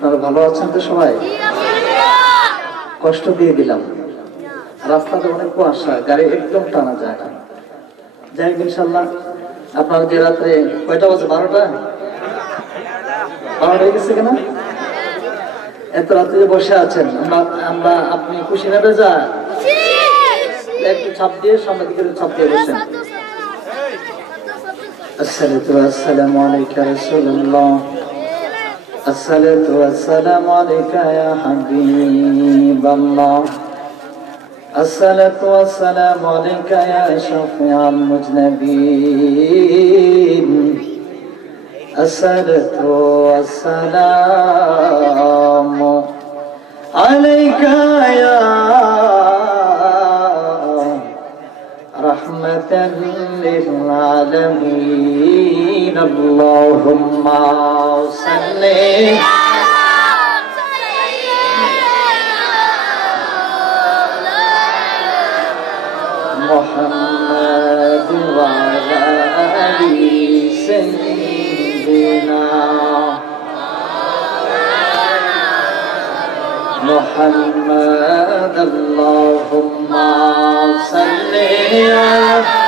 আপনারা ভালো আছেন তো সবাই? কষ্ট দিয়ে দিলাম, রাস্তাতে অনেক কুয়াশা, গাড়ি একদম টানা যায় না। যাই হোক ইনশাল্লাহ, আপনারা যে রাত্রে কয়টা বাজে, 12টা হয়ে গেছে কিনা, এত রাত্রে বসে আছেন, আমরা আপনি খুশি নেবে যা একটু ছাপ দিয়ে সামনের দিকে ছাপ দিয়ে বসেন। আসসালামু আলাইকা রাসূলুল্লাহ, আসসালাতু ওয়াসসালামু আলাইকা ইয়া হাবিবাল্লাহ, আসসালাতু ওয়াসসালামু আলাইকা ইয়া শাফিআল মুজনাবিন, আসসালাতু ওয়াসসালামু আলাইকা ইয়া রাহমাতাল লিল আলামিন, আল্লাহুম্মা সাল্লি মুহাম্মাদ ওয়া আলা আলি সাইয়্যিদিনা মুহাম্মাদ, আল্লাহুম্মা সাল্লি আলা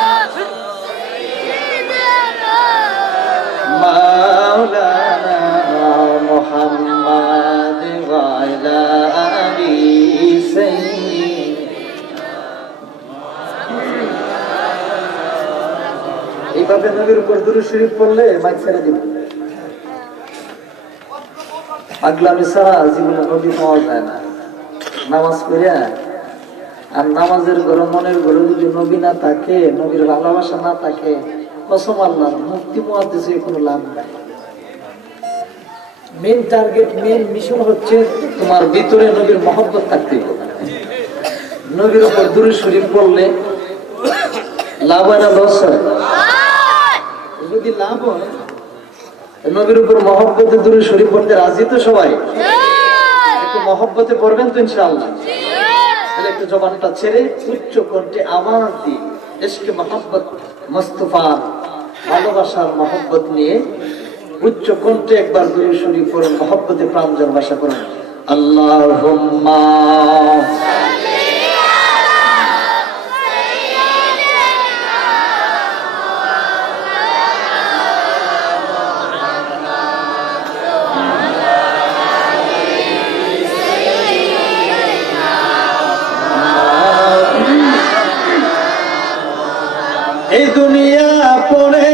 মাওলানা মুহাম্মাদ ওয়া আলা আলি সাইয়্যিদিনা। এইভাবে নবীর উপর দুরূদ শরীফ পড়লে মাইক ছেড়ে দিব। পাগলামি ছাড়া জীবনে নবী পাওয়া যায় না। নামাজ পড়িয়া আর নামাজের ঘরে, মনের ঘরে যদি নবী না থাকে, নবীর ভালোবাসা না থাকে, কসম আল্লাহর, মুক্তি মুহাদ্দিসে কোনো লাভ নাই। মেন টার্গেট, মেন মিশন হচ্ছে তোমার ভিতরে নবীর মহব্বত থাকতে হবে। নবীর উপর দুরূদ শরীফ পড়লে লাভ হয় না লস হয়? যদি লাভ হয়, নবীর উপর মহব্বতে দুরূদ শরীফ পড়তে রাজি তো সবাই? একটু মহব্বতে পড়বেন তো ইনশাআল্লাহ? তাহলে একটু জবানটা ছেড়ে উচ্চ কণ্ঠে আওয়াজ দিয়ে ইশকে মহব্বত মুস্তাফার ভালোবাসার মহব্বত নিয়ে উচ্চ কণ্ঠে একবার দুরূদ শরীফ পড়ুন, মহব্বতে প্রাঞ্জল ভাষা করুন। আল্লাহুম্মা এই দুনিয়া পড়ে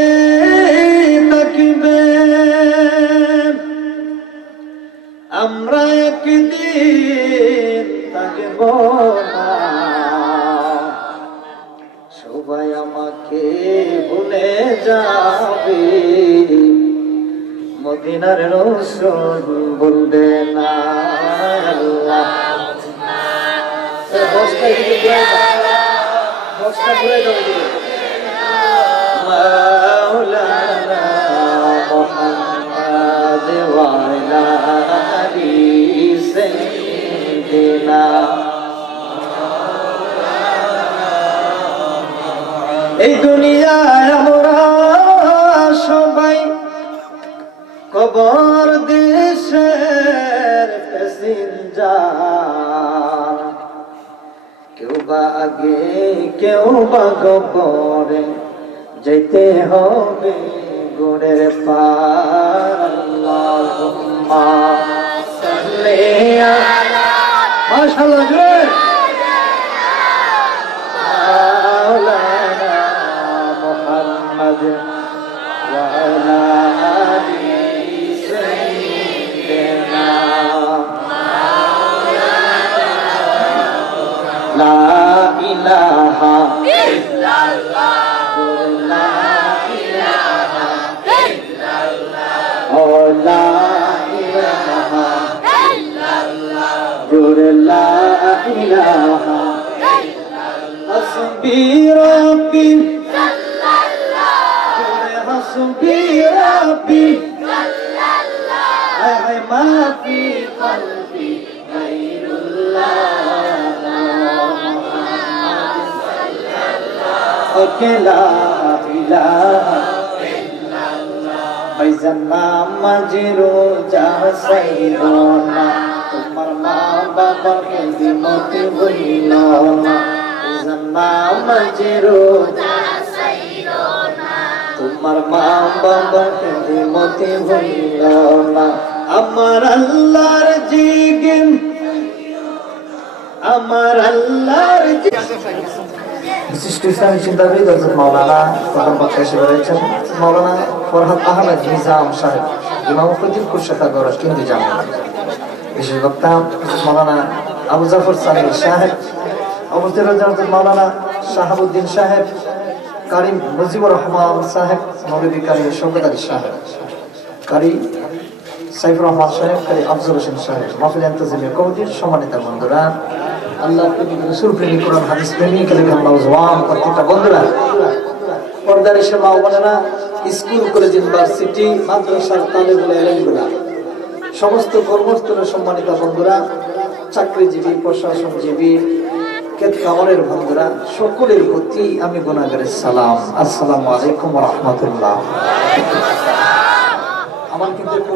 থাকিবে, আমরা একদিন থাকিব না, সবাই আমাকে ভুলে যাবে, মদিনার রাসূল বলবে না। আল্লাহ বস্তা ঘুরে যাবে। মাওলানা মুহাম্মাদ ওয়া আলা আলি সাইয়্যিদিনা। এই দুনিয়ায় আমরা সবাই কবর দেশের প্যাসেঞ্জার, কেউ বা আগে কেউ বা কবরে যেতে হবে গুণের পার। আল্লাহুম্মা সাল্লি আলা মাশাআল্লাহ মাওলানা মুহাম্মাদ ওয়া আলা আলি সাইয়্যিদিনা। লা ইলাহা ইল্লাল্লাহ, লা ইলাহা ইল্লাল্লাহ, ও লা ইলাহা ইল্লাল্লাহ, লা ইলাহা ইল্লাল্লাহ। হাসবি রাব্বি সাল্লাল্লাহ, হাসবি রাব্বি সাল্লাল্লাহ, হায় মা ফি কলবি গায়রুল্লাহ, লা ইলাহা ইল্লাল্লাহ, ভাইজান নামাজে রোজা ছাইরো না, তোমার মা বাবার খেদমতে ভুইল না। ভাইজান নামাজে রোজা ছাইরো না, তোমার মা বাবার খেদমতে ভুইল না। আমার আল্লাহর জিগিন, আমার আল্লাহর বিশিষ্ট ইসলামী চিন্তাবিদ হযরত মাওলানা প্রধান বক্তা হিসেবে রয়েছেন মাওলানা ফরহাদ আহমেদ নিজাম সাহেব, ইমাম খতিব কুশাখাগড় কেন্দ্রীয় জামে। বিশেষ বক্তা মাওলানা আবু জাফর সালেহ সাহেব, উপস্থিত রয়েছেন মাওলানা শাহাবুদ্দিন সাহেব, কারি মুজিবুর রহমান সাহেব, মৌলভী কারি শওকত আলী সাহেব, কারি সাইফুর রহমান সাহেব, কারি আফজল হোসেন সাহেব, মাহফিল ইন্তজিমিয়া কমিটির সম্মানিত বন্ধুরা, আল্লাহ প্রেমিক, রাসূল প্রেমিক, কোরআন হাদিস প্রেমিক, এলাকার নওজওয়ান প্রত্যেকটা বন্ধুরা, পর্দার এসে মা বোনেরা, স্কুল কলেজ ইউনিভার্সিটি মাদ্রাসার তালেবুল ইলমগুলা, সমস্ত কর্মস্থলের সম্মানিত বন্ধুরা, চাকরিজীবী, প্রশাসনজীবী, ক্ষেত কামারের বন্ধুরা, সকলের প্রতি আমি গুনাহগারের সালাম। আসসালামু আলাইকুম ওয়া রাহমাতুল্লাহ। আমার কিন্তু একটু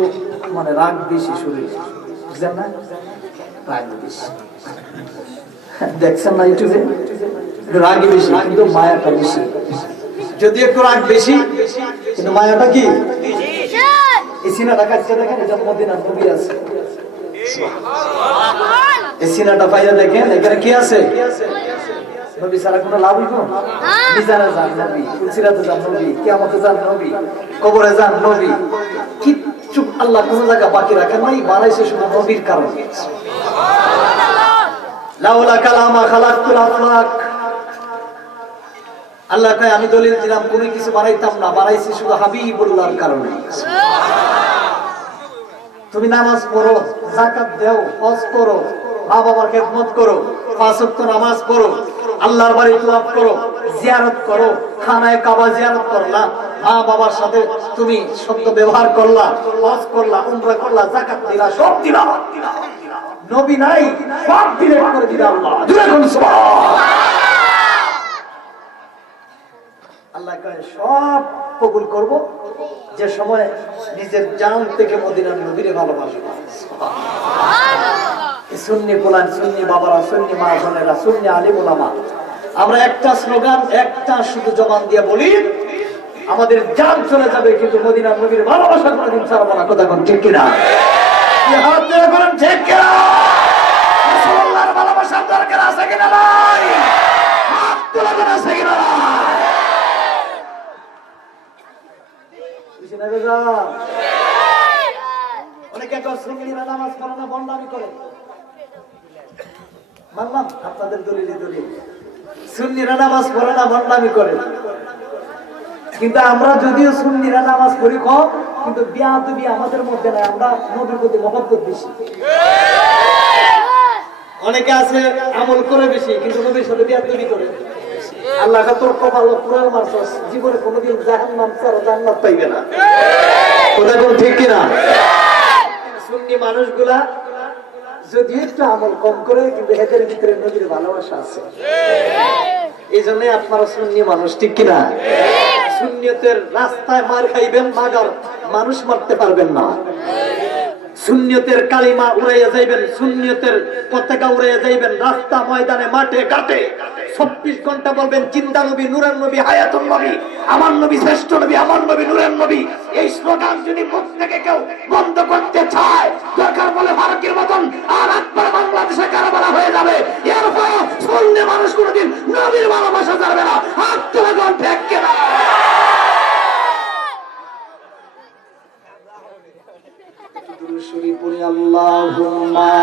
রাগ বেশি শরীর, বুঝলেন না? রাগ বেশি দেখছেন না ইউটিউবে, রাগই বেশি কিন্তু মায়াটা বেশি। যদি একটু রাগ বেশি কিন্তু মায়াটা কি? এই সিনাটা কাছে দেখেন, এটা মদিনার নবী আছে। এই সিনাটা পাইয়া দেখেন, এখানে কি আছে? নবী ছাড়া কোনো লাভ হইব? বিজারে যান নবী, ফুলসিরাতে যান নবী, কিয়ামতে যান নবী, কবরে যান নবী, কিচ্ছু আল্লাহ কোনো জায়গা বাকি রাখেন নাই, বানাইছে শুধু নবীর কারণে। লাউলা কালামা খালাকতুল আফলাক, আল্লাহ কয় আমি দলিল দিলাম কোনো কিছু বানাইতাম না, বানাইছি শুধু হাবিবুল্লাহর কারণে। তুমি নামাজ পড়ো, যাকাত দাও, হজ করো, মা বাবার খেদমত করো, 5 ওয়াক্ত নামাজ পড়ো, আল্লাহর বাড়ি তওয়াফ করো, জিয়ারত করো, খানায়ে কাবা জিয়ারত করলা, মা বাবার সাথে তুমি সদ্য ব্যবহার করলা, হজ করলা, উমরা করলা, যাকাত দিলা, সব দিলা। নবী নাই, সব ডিলিট করে দিবে আল্লাহ। জোরে বলুন সুবহানাল্লাহ। আল্লাহ কয় সব কবুল করব যে সময় নিজের জান থেকে মদিনার নবীরে ভালোবাসবো। সুবহানাল্লাহ। সুন্নি পোলান, সুন্নি বাবারা, সুন্নি মা বোনেরা, সুন্নি আলিম উলামা, আমরা একটা স্লোগান, একটা শুধু জবান দিয়ে বলি, আমাদের জান চলে যাবে কিন্তু মদিনার নবীর ভালোবাসা কোনোদিন ছাড়বো না। কথা কোন ঠিক কিনা? হাত ধরে বলেন ঠিক কিনা? রাসূলুল্লাহর ভালোবাসার দরকার আছে কিনা নাই? হাত তুলে দেন, আছে কিনা নাই? অনেকে সুন্নিরা নামাজ পড়ে না, বন্ডামি করে। মানলাম আপনাদের দলিলে দলিল, সুন্নিরা নামাজ পড়ে না, বন্ডামি করে। কিন্তু আমরা যদিও সুন্নিরা নামাজ পড়ি কম, কিন্তু বিয়াদবি আমাদের মধ্যে নাই, আমরা নবীর প্রতি মহব্বত বেশি। অনেকে আছে আমল করে বেশি কিন্তু নবীর সাথে বিয়াদবি করে। আল্লাহ তোর কপাল পুরাল মারছস, জীবনে কোনোদিন জাহান্নাম ছাড়া জান্নাত পাইবে না। কথা কোন ঠিক কিনা? সুন্নি মানুষগুলা যদি একটু আমল কম করে কিন্তু এদের ভিতরে নবীর ভালোবাসা আছে। এই জন্য আপনারা সুন্নি মানুষ, ঠিক কিনা? সুন্নিয়তের রাস্তায় মার খাইবেন, মাগার মানুষ মারতে পারবেন না। সুন্নিয়তের কালিমা উড়াইয়া যাইবেন, সুন্নিয়তের পতাকা উড়াইয়া যাইবেন, রাস্তা ময়দানে মাঠে ঘাটে 24 ঘন্টা বলবেন জিন্দা নবী, নূরের নবী, হায়াতুন নবী, আমার নবী শ্রেষ্ঠ নবী, আমার নবী নূরের নবী। এই স্লোগান যদি প্রত্যেকে কেউ বন্ধ করতে চায়, দরকার বলে ভারতের মতন আর একবার বাংলাদেশে কারাবারা হয়ে যাবে। এরপর সুন্নি মানুষ কোনোদিন নবীর ভালোবাসা যাবে না। হাত তুলে দেন, ঠিক কিনা? পড়ি আল্লাহুম্মা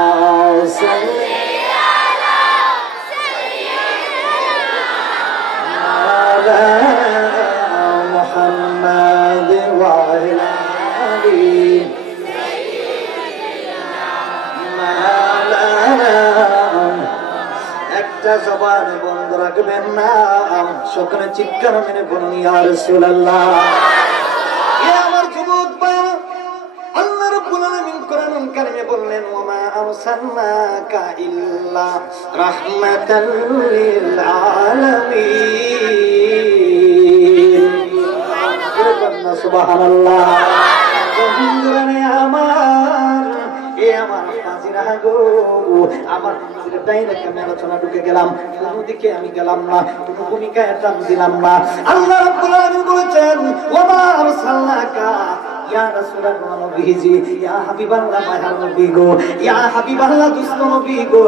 সাল্লি আলা সাইয়্যিদিনা মুহাম্মাদ ওয়া আলা আলি একটা জবান বন্ধ রাখবেন না, সকলে চিৎকার মেনে বলুন ইয়া রাসূলুল্লাহ। আমার যুবক ভাইরা, আল্লাহ রাব্বুল আলামিন কোরআনুল কারীমে বললেন ওয়া আরসালনাকা ইল্লা রাহমাতাল লিল আলামিন। সুবহানাল্লাহ। বন্ধুরা আমার, এ আমার ফাজিরা গো, আমার নিজের ডাইরেক্ট আমি আলোচনা ঢুকে গেলাম, কোনো দিকে আমি গেলাম না, কোনো ভূমিকায় টান দিলাম না। আল্লাহ রাব্বুল আলামিন বলেছেন, ওয়া মা আরসালনাকা ইয়া রাসূলুল্লাহ নবীজি, ইয়া হাবিবাল্লাহ মায়ার নবী গো, ইয়া হাবিবাল্লাহ দুষ্ট নবী গো,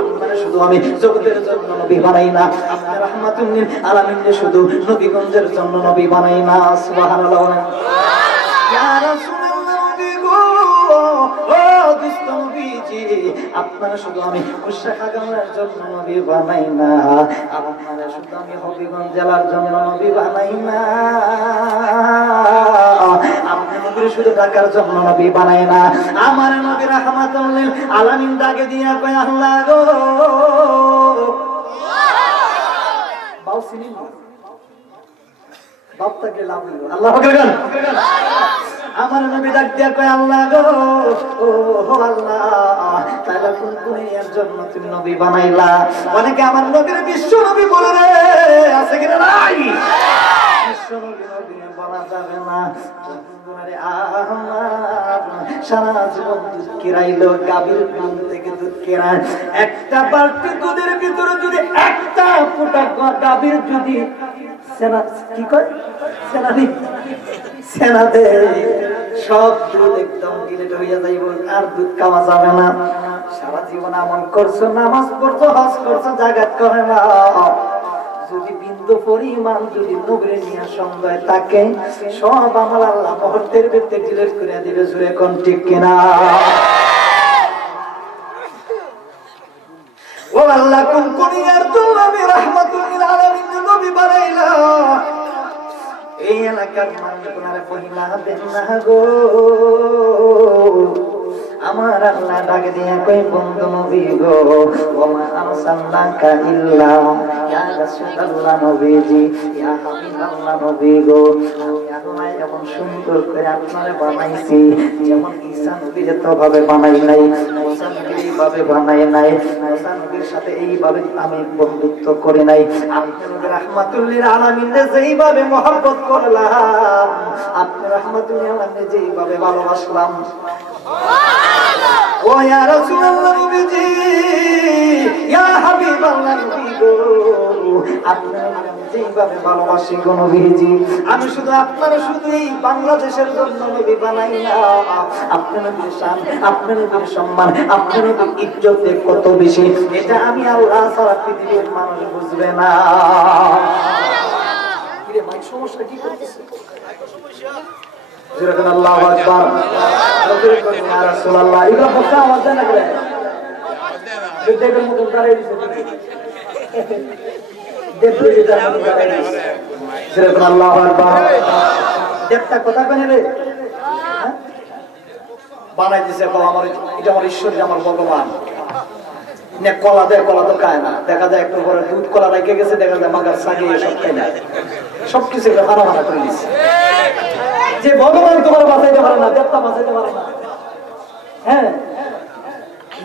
আপনারা শুধু আমি জগতের জন্য নবী বানাই না, আপনি রাহমাতুল লিল আলামিন শুধু নবীগঞ্জের জন্য নবী বানাই না। সুবহানাল্লাহ। ইয়া রাসূলুল্লাহ নবী গো, ও দুষ্ট নবীজি, আপনারা শুধু আমি কুশা খাগামের জন্য নবী বানাই না, আপনারা শুধু আমি হবিগঞ্জ জেলার জন্য নবী বানাই না, আপনি নবী শুধু ঢাকার জন্য নবী বানাই না, আমার নবী রাহমাতুল লিল আলামিন ডাকে দিয়া কয় আল্লাহ গো, বাউসিনি বাপটাকে লাভ হইল, আল্লাহু আকবার। আমার নবী ডাক দিয়া কয় আল্লাহ গো, ও আল্লাহ, তাহলে কোন দুনিয়ার জন্য তুমি নবী বানাইলা? অনেকে আমার নবীর বিশ্ব নবী বলে রে, আছে কিনা নাই? বিশ্ব নবী নবী বলা যাবে না। সারা জীবন দুধ কেরাইলো, গাভীর দুধ থেকে দুধ কেরায়, একটা বালতি দুধের ভিতরে যদি একটা ফোঁটা গাভীর যদি সেনা কি করে সেনা দেয়, সব দুধ একদম গিলেট হইয়া যাইব, আর দুধ খাওয়া যাবে না। সারা জীবন আমল করছো, নামাজ পড়ছো, হজ করছো, জাগাত করে না, যদি বিন্দু পরিমাণ যদি নবীর নিয়ে সন্দেহ থাকে, সব আমল আল্লাহ মুহূর্তের ভিতরে ডিলিট করে দিবে। জুরে কোন ঠিক কিনা? ও আল্লাহ, কোন কোনিয়ার তুমি রাহমাতুল লিল আলামিন নবী বানাইলা, এই এলাকার মানুষগুলারে কহিলা দেন না গো। আমার আল্লাহ ডাকে দিয়া কই বন্ধু নবী গো, ওয়া মা আরসালনাকা ইল্লা ইয়া রাসূলুল্লাহ নবীজি, ইয়া হাবিবাল্লাহ নবী গো, আমি আল্লাহ এমন সুন্দর করে আপনারে বানাইছি, যেমন ঈসা নবীর এতভাবে বানাই নাই, মুসা নবীর এইভাবে বানাই নাই, মুসা নবীর সাথে এইভাবে আমি বন্ধুত্ব করি নাই, আপনি নবী রাহমাতুল লিল আলামিনকে যেইভাবে মহব্বত করলাম, আপনি রাহমাতুল লিল আলামিনকে যেইভাবে ভালোবাসলাম। ও ইয়া রাসূলুল্লাহ নবীজি, ইয়া হাবিবাল্লাহ নবী গো, আপনারা যেইভাবে ভালোবাসি গো নবীজি, আমি শুধু আপনারা শুধু এই বাংলাদেশের জন্য নবী বানাই না, আপনার নবীর শান, আপনার নবীর সম্মান, আপনার নবীর ইজ্জত কত বেশি, এটা আমি আল্লাহ ছাড়া পৃথিবীর মানুষ বুঝবে না। কি রে ভাই, সমস্যা কি করতেছে? আল্লাহু আকবার। ইয়া রাসূলুল্লাহ, এগুলো বকা আওয়াজ দেন না করে, দেবের মতো দাঁড়িয়ে দিছে, দেবরে যেটা মতো দাঁড়িয়ে দিছে। যেরকম আল্লাহু আকবার। দেবটা কথা কেন রে বানাই দিছে, আমার এটা আমার ঈশ্বর, আমার ভগবান। নে কলা দেয়, কলা তো খায় না, দেখা যায় একটু পরে দুধ কলা রেখে গেছে, দেখা যায় মাগার সাগিয়ে সব খাই না, সবকিছু খানা খানা করে দিচ্ছে। যে ভগবান তোমার বাঁচাইতে পারে না, দেবতা বাঁচাইতে পারে না। হ্যাঁ,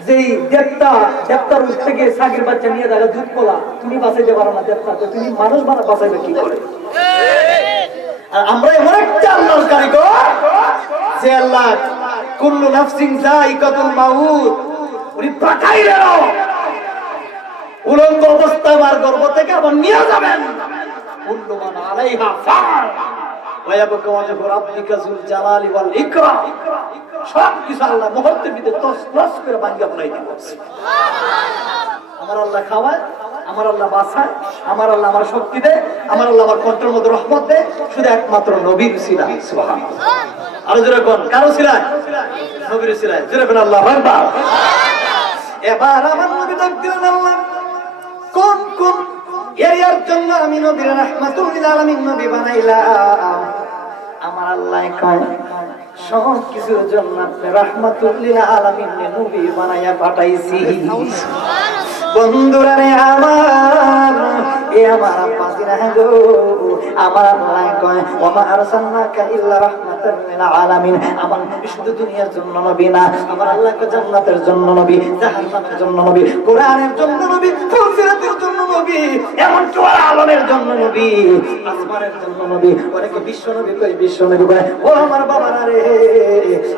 যেই দেবতার উঠ থেকে সাগির বাচ্চা নিয়ে দেখা দুধ কলা, তুমি বাঁচাইতে পারো না দেবতা, তো তুমি মানুষ বাঁচাইবে কি করে? আর আমরা এমন একটা আল্লাহর কারিগর, যে আল্লাহ কুল্লু নাফসিন যায়িকাতুল মাউত, উনি পাঠাইলেন উলঙ্গ অবস্থায় আমার গর্ভ থেকে আবার নিয়ে যাবেন। কুল্লু মান আলাইহা ফান ওয়া ইয়াবকা ওয়াজহু রাব্বিকা যুল জালালি ওয়াল ইকরাম, সব কিছু আল্লাহ মুহূর্তের ভিতরে তছনছ করে ভাঙিয়ে ফেলাই দিবেন। সুবহানাল্লাহ। আমার আল্লাহ খাওয়ায়, আমার আল্লাহ বাঁচায়, আমার আল্লাহ আমার শক্তি দেয়, আমার আল্লাহ আমার কণ্ঠের মধ্যে রহমত দেয়, শুধু একমাত্র নবীর উসিলায়। সুবহানাল্লাহ। আর জোরে কোন কারো উসিলায়? নবীর উসিলায়। জোরে কোন আল্লাহু আকবার। এবার আমার নবী ডাক দিলেন, আল্লাহ কোন কোন এরিয়ার জন্য আমি নবীর রাহমাতুল লিল আলামিন নবী বানাইলাম? আমার আল্লাহ কয় সব কিছুর জন্য আপনি রাহমাতুল লিল আলামিন নবী বানাইয়া পাঠাইছি। বন্ধুরা রে আমার, এ আমার পাজিরা গো, আমার আল্লাহ কয় ওয়া মা আরসালনাকা ইল্লা রাহমাতাল লিল আলামিন, আমার নবী শুধু দুনিয়ার জন্য নবী না, আমার আল্লাহ কয় জান্নাতের জন্য নবী, জাহান্নামের জন্য নবী, কোরআনের জন্য নবী, ফুলসিরাতের জন্য নবী, নবী, এমন কি ওর আলমের জন্য নবী, আসমানের জন্য নবী। অনেকে বিশ্ব নবী কয়, বিশ্ব নবী কয়। ও আমার বাবারা রে,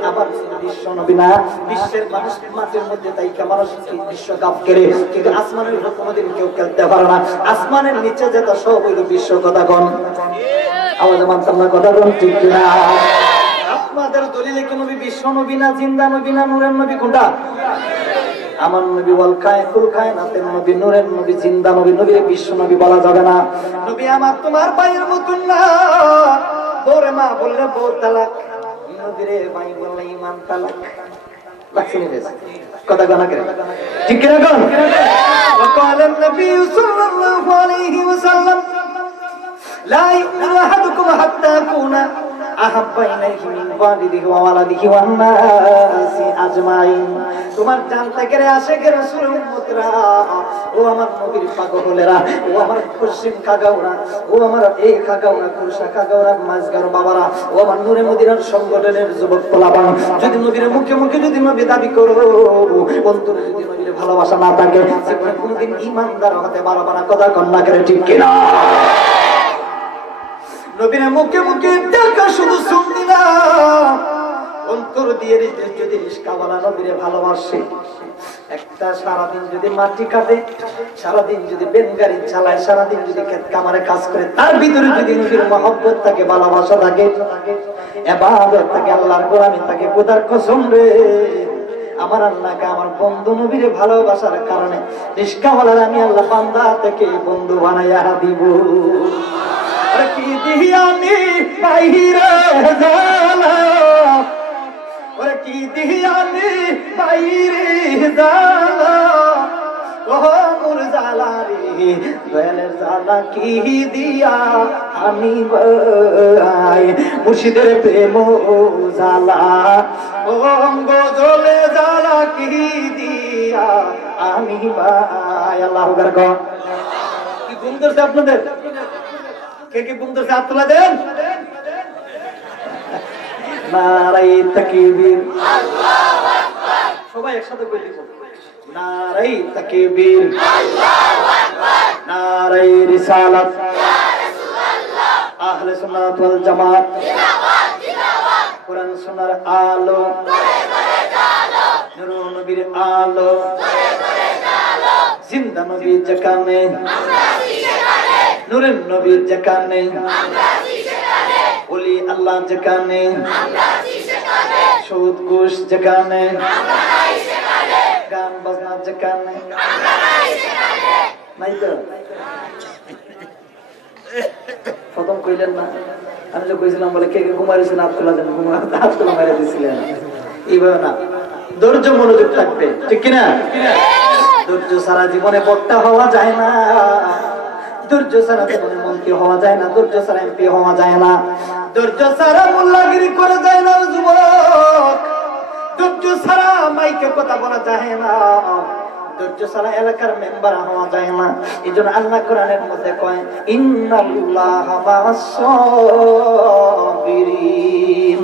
আবার বিশ্ব নবী না, বিশ্বের মানুষ মাটির মধ্যে তাই মানুষ বিশ্বকাপ কেড়ে, কিন্তু আসমানের উপর কোনোদিন কেউ খেলতে পারে না। আসমানের নিচে যেটা সব হইল বিশ্ব। কথা কন, আওয়াজ মানতাম না, কথা কন ঠিক কিনা? আপনাদের দলিলে কোন নবী বিশ্ব নবী না, জিন্দা নবী না, নূরের নবী কোনটা? আমার নবী বল কায়কুল কায়নাতের নবী, নূরের নবী, জিন্দা নবী। নবীর বিশ্ব নবী বলা যাবে না। নবী আমার তোমার ভাইয়ের মতন না। বউরে মা বললে বউ তালাক, নবীরে ভাই বললে ইমান তালাক। কথা গনা করে ঠিক কিনা কোন? وقال النبي صلى الله عليه وسلم لا يؤمن أحدكم حتى أكون أحب إليه من والده وولده والناس أجمعين। তোমার জান থেকে আশিকের রাসূলের উম্মতরা, ও আমার নবীর পাগলেরা, ও আমার পশ্চিম কাগাওরা, ও আমার এই কাগাওরা, কুরসা কাগাওরা, মাঝগার বাবারা, ও আমার নূরে মদিনার সংগঠনের যুবক পোলাপান, যদি নবীর মুখে মুখে যদি নবী দাবি করো, অন্তরে যদি নবীর ভালোবাসা না থাকে, জীবনে কোনোদিন ঈমানদার হতে পারবে না। কথা কন্যা করে ঠিক কিনা? নবীর মুখে মুখে দেখা শুধু শুনবি না, অন্তর দিয়ে যদি রিস্কাওয়ালা নবীরে ভালোবাসে, একটা সারাদিন যদি মাটি কাটে, সারাদিন যদি বেনগাড়ি চালায়, সারাদিন যদি ক্ষেত কামারে কাজ করে, তার ভিতরে যদি নবীর মহব্বত থাকে, ভালোবাসা থাকে, ইবাদত থাকে, আল্লাহর গোলামি থাকে, খোদার কসম রে, আমার আল্লাহকে আমার বন্ধু নবীরে ভালোবাসার কারণে রিস্কাওয়ালার আমি আল্লাহ বান্দা থেকে বন্ধু বানাইয়া দিব। কি দিয়ানি বাইরে জালা, ওরে কি দিয়ানি বাইরে জালা, ও মোর জালা রে, দয়ালের জালা কি দিয়া আমি ভাই, মুর্শিদের প্রেম জালা, ও গজলে জালা কি দিয়া আমি ভাই। আল্লাহু আকবার। কি ঘুম ধরছে আপনাদের? কে কে ঘুম ধরছে? হাত তুলে দেন। নারায়ে তাকবীর, আল্লাহু আকবার। সবাই একসাথে কই দিব, নারায়ে তাকবীর, আল্লাহু আকবার। নারায়ে রিসালাত, ইয়া রাসূলুল্লাহ। আহলে সুন্নাত ওয়াল জামাত, জিন্দাবাদ জিন্দাবাদ। কোরআন সুন্নাহর আলো করে করে জালো, নূর নবীর আলো করে করে জালো। জিন্দা নবী যেখানে আমরা আছি সেখানে, নূরের নবী যেখানে আমরা আছি সেখানে, ওলি আল্লাহ যেখানে আমরা আছি সেখানে, সুদ ঘুষ যেখানে আমরা নাই সেখানে, গান বাজনা যেখানে আমরা নাই সেখানে। নাই তো প্রথম কইলেন না, আমি যে কইছিলাম বলে কে কে ঘুমাইছেন হাত তোলা দেন, হাত তোলা মেরে দিছিলেন। এইভাবে না, ধৈর্য মনোযোগ থাকবে, ঠিক কিনা? ধৈর্য সারা জীবনে বক্তা হওয়া যায় না, ধৈর্য ছাড়া জীবনে মন্ত্রী হওয়া যায় না, ধৈর্য ছাড়া এমপি হওয়া যায় না, ধৈর্য ছাড়া মোল্লাগিরি করা যায় না যুবক, ধৈর্য ছাড়া মাইকে কথা বলা যায় না, ধৈর্য ছাড়া এলাকার মেম্বার হওয়া যায় না। এই জন্য আল্লাহ কোরআনের মধ্যে কয় ইন্নাল্লাহা মা'আস সাবিরিন।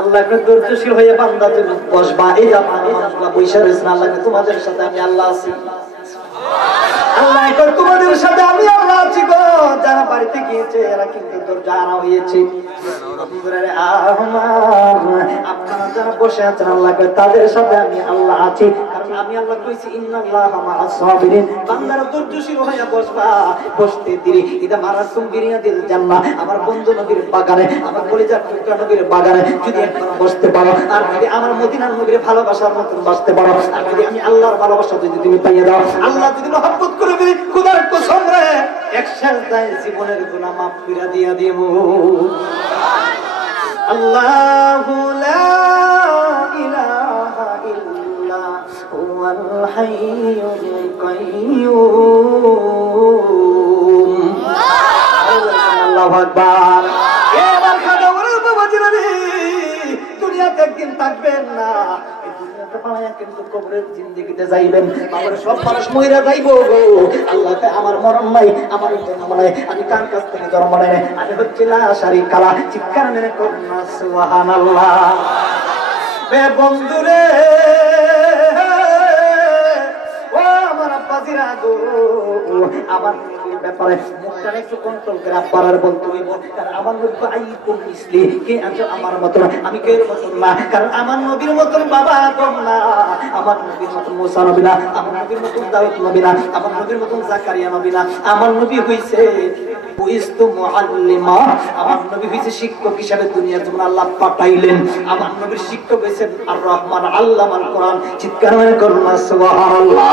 আল্লাহকে ধৈর্যশীল হয়ে বান্দা তুমি বসবা। এই আমার মানুষগুলা বৈশা রয়েছে, আল্লাহকে তোমাদের সাথে আমি আল্লাহ আছি, আল্লাহ তোমাদের সাথে আমি আল্লাহ আছি গো। যারা বাড়িতে গিয়েছে এরা কিন্তু ধৈর্য হারা হয়েছে। আপনারা যারা বসে আছেন আল্লাহ তাদের সাথে আমি আল্লাহ আছি, কারণ আমি আল্লাহ কইছি ইন্নাল্লাহা মা'আস সাবিরিন। বান্দারা ধৈর্যশীল হয়ে বসবা, বসতে দিরি ইদা মারাতুম বিরিয়াদিল জান্নাহ, আমার বন্ধু নবীর বাগানে, আমার কলিজার টুকরা নবীর বাগানে যদি একবার বসতে পারো, আর যদি আমার মদিনার নবীর ভালোবাসার মতন বসতে পারো, আর যদি আমি আল্লাহর ভালোবাসা যদি তুমি পাইয়ে দাও, আল্লাহ যদি মহব্বত করে দিই, খোদার কসম রে, এক সাজদায় জীবনের গুনাহ মাফ করে দিয়া দেব। আল্লাহু লা ইলাহা ইল্লা হুয়াল হাইয়ুল কাইয়্যুম। আল্লাহু আকবার। এবার খাজা ওরে বাবা জিলানি, দুনিয়াতে একদিন থাকবেন না, এই দুনিয়াতে পালায়া কিন্তু কবরের জিন্দেগিতে যাইবেন। বাবার সব মানুষ মইরা যাইবো গো। আল্লাহ তে আমার মরণ নাই, আমার জন্ম নাই, আমি কার কাছ থেকে জন্ম নাই, আমি হচ্ছে লা শারীকা লা। চিৎকার মেরে করুন সুবহানাল্লাহ। বে বন্ধুরে, ও আমার আব্বাজি বাবাজিরা গো, আমার নবীর ব্যাপারে মুখটা একটু কন্ট্রোল করে পারার বলতে হইব। কারণ আমার নবী আইকুম মিসলি, কে আছে আমার মতন, আমি কে মতন না। কারণ আমার নবীর মতন বাবা আদম না, আমার নবীর মতন মুসা নবী না, আমার নবীর মতন দাউদ নবী না, আমার নবীর মতন জাকারিয়া নবী না। আমার নবী হইছে বুইস্তু মুআল্লিমা, আমার নবী হইছে শিক্ষক হিসেবে দুনিয়ার জন্য আল্লাহ পাঠাইলেন। আমার নবীর শিক্ষক হইছেন আর রহমান আল্লামাল কোরআন। চিৎকার করে করুন সুবহানাল্লাহ।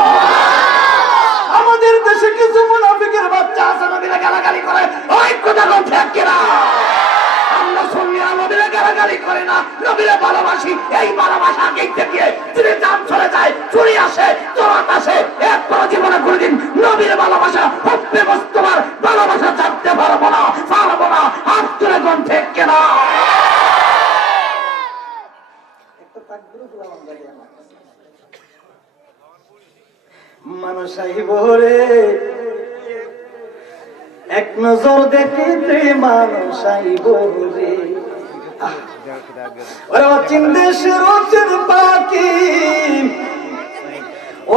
আমাদের দেশে কিছু মুনাফিকের বাচ্চা আছে, নবীরা গালাগালি করে, ওই কথা কোন ঠিক কিনা? আমরা সুন্নিরা নবীরা গালাগালি করে না, নবীরা ভালোবাসি। এই ভালোবাসা গিয়ে গিয়ে যদি জান চলে যায়, চুরি আসে, চোরাত আসে, একবার জীবনে কোনদিন নবীর ভালোবাসা হচ্ছে বস্তুবার ভালোবাসা জানতে পারবো না, পারবো না। হাত তুলে কোন ঠিক কিনা? একটা তাকবীর বললাম ভাই আমার মানুষ আইব রে, এক নজর দেখিতে মানুষ আইব রে। ওরে অচিন দেশের অচিন পাখি,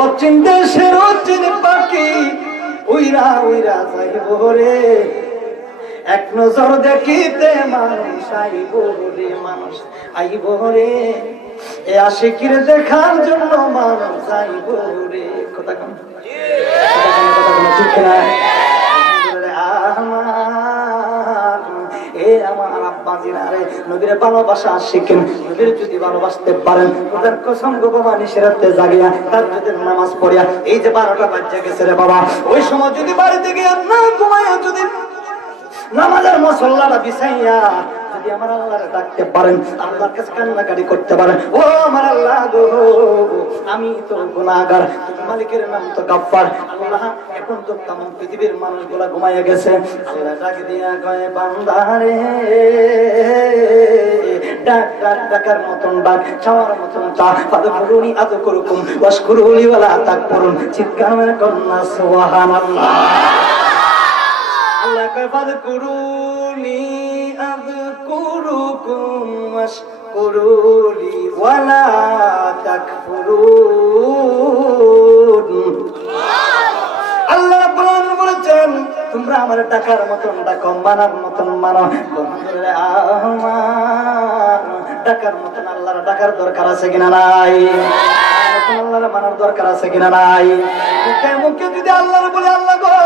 অচিন দেশের অচিন পাখি উইরা উইরা যাইব রে, এক নজর দেখিতে মানুষ আইব রে, মানুষ আইব রে। এ আশিকির দেখার জন্য মানুষ আইব রে। কথা কম ঠিক না? আমার আব্বাজিরা রে, নবীর ভালোবাসা শিখেন। নবীর যদি ভালোবাসতে পারেন, ওদের কসম গো বাবা, নিশরাতে জাগিয়া তাহাজ্জুদের নামাজ পড়িয়া, এই যে 12টা বাজে গেছে রে বাবা, ওই সময় যদি বাড়িতে গিয়ে না ঘুমাইয়া যদি নামাজের মুসল্লাটা বিছাইয়া যদি আমার আল্লাহরে ডাকতে পারেন, আল্লাহর কাছে কান্নাকাটি করতে পারেন, ও আমার আল্লাহ গো, আমি তো গুনাহগার, মালিকের নাম তো গাফফার। আল্লাহ এখন তো তামাম পৃথিবীর মানুষগুলা ঘুমাইয়া গেছে, আল্লাহ ডাক দিয়া কয় বান্দারে, ডাক ডাক ডাকার মতন ডাক, চাওয়ার মতন চা, ফাদকুরুনি আযকুরুকুম ওয়াশকুরুলি ওয়ালা তাকফুরুন। চিৎকার মেরে কন্যা সুবহানাল্লাহ। আল্লাহ কয় ফাদকুরুনি আযকুরুকুম ওয়াশকুরুলি ওয়ালা তাকফুরুন। আল্লাহ রাব্বুল আলামিন বলেছেন, তোমরা আমার ডাকার মতন ডাকো, মানার মতন মানো। আমার ডাকার মতন আল্লাহর ডাকার দরকার আছে কিনা নাই? আল্লাহর মানার দরকার আছে কিনা নাই? মুখে মুখে যদি আল্লাহর বলে, আল্লাহ গো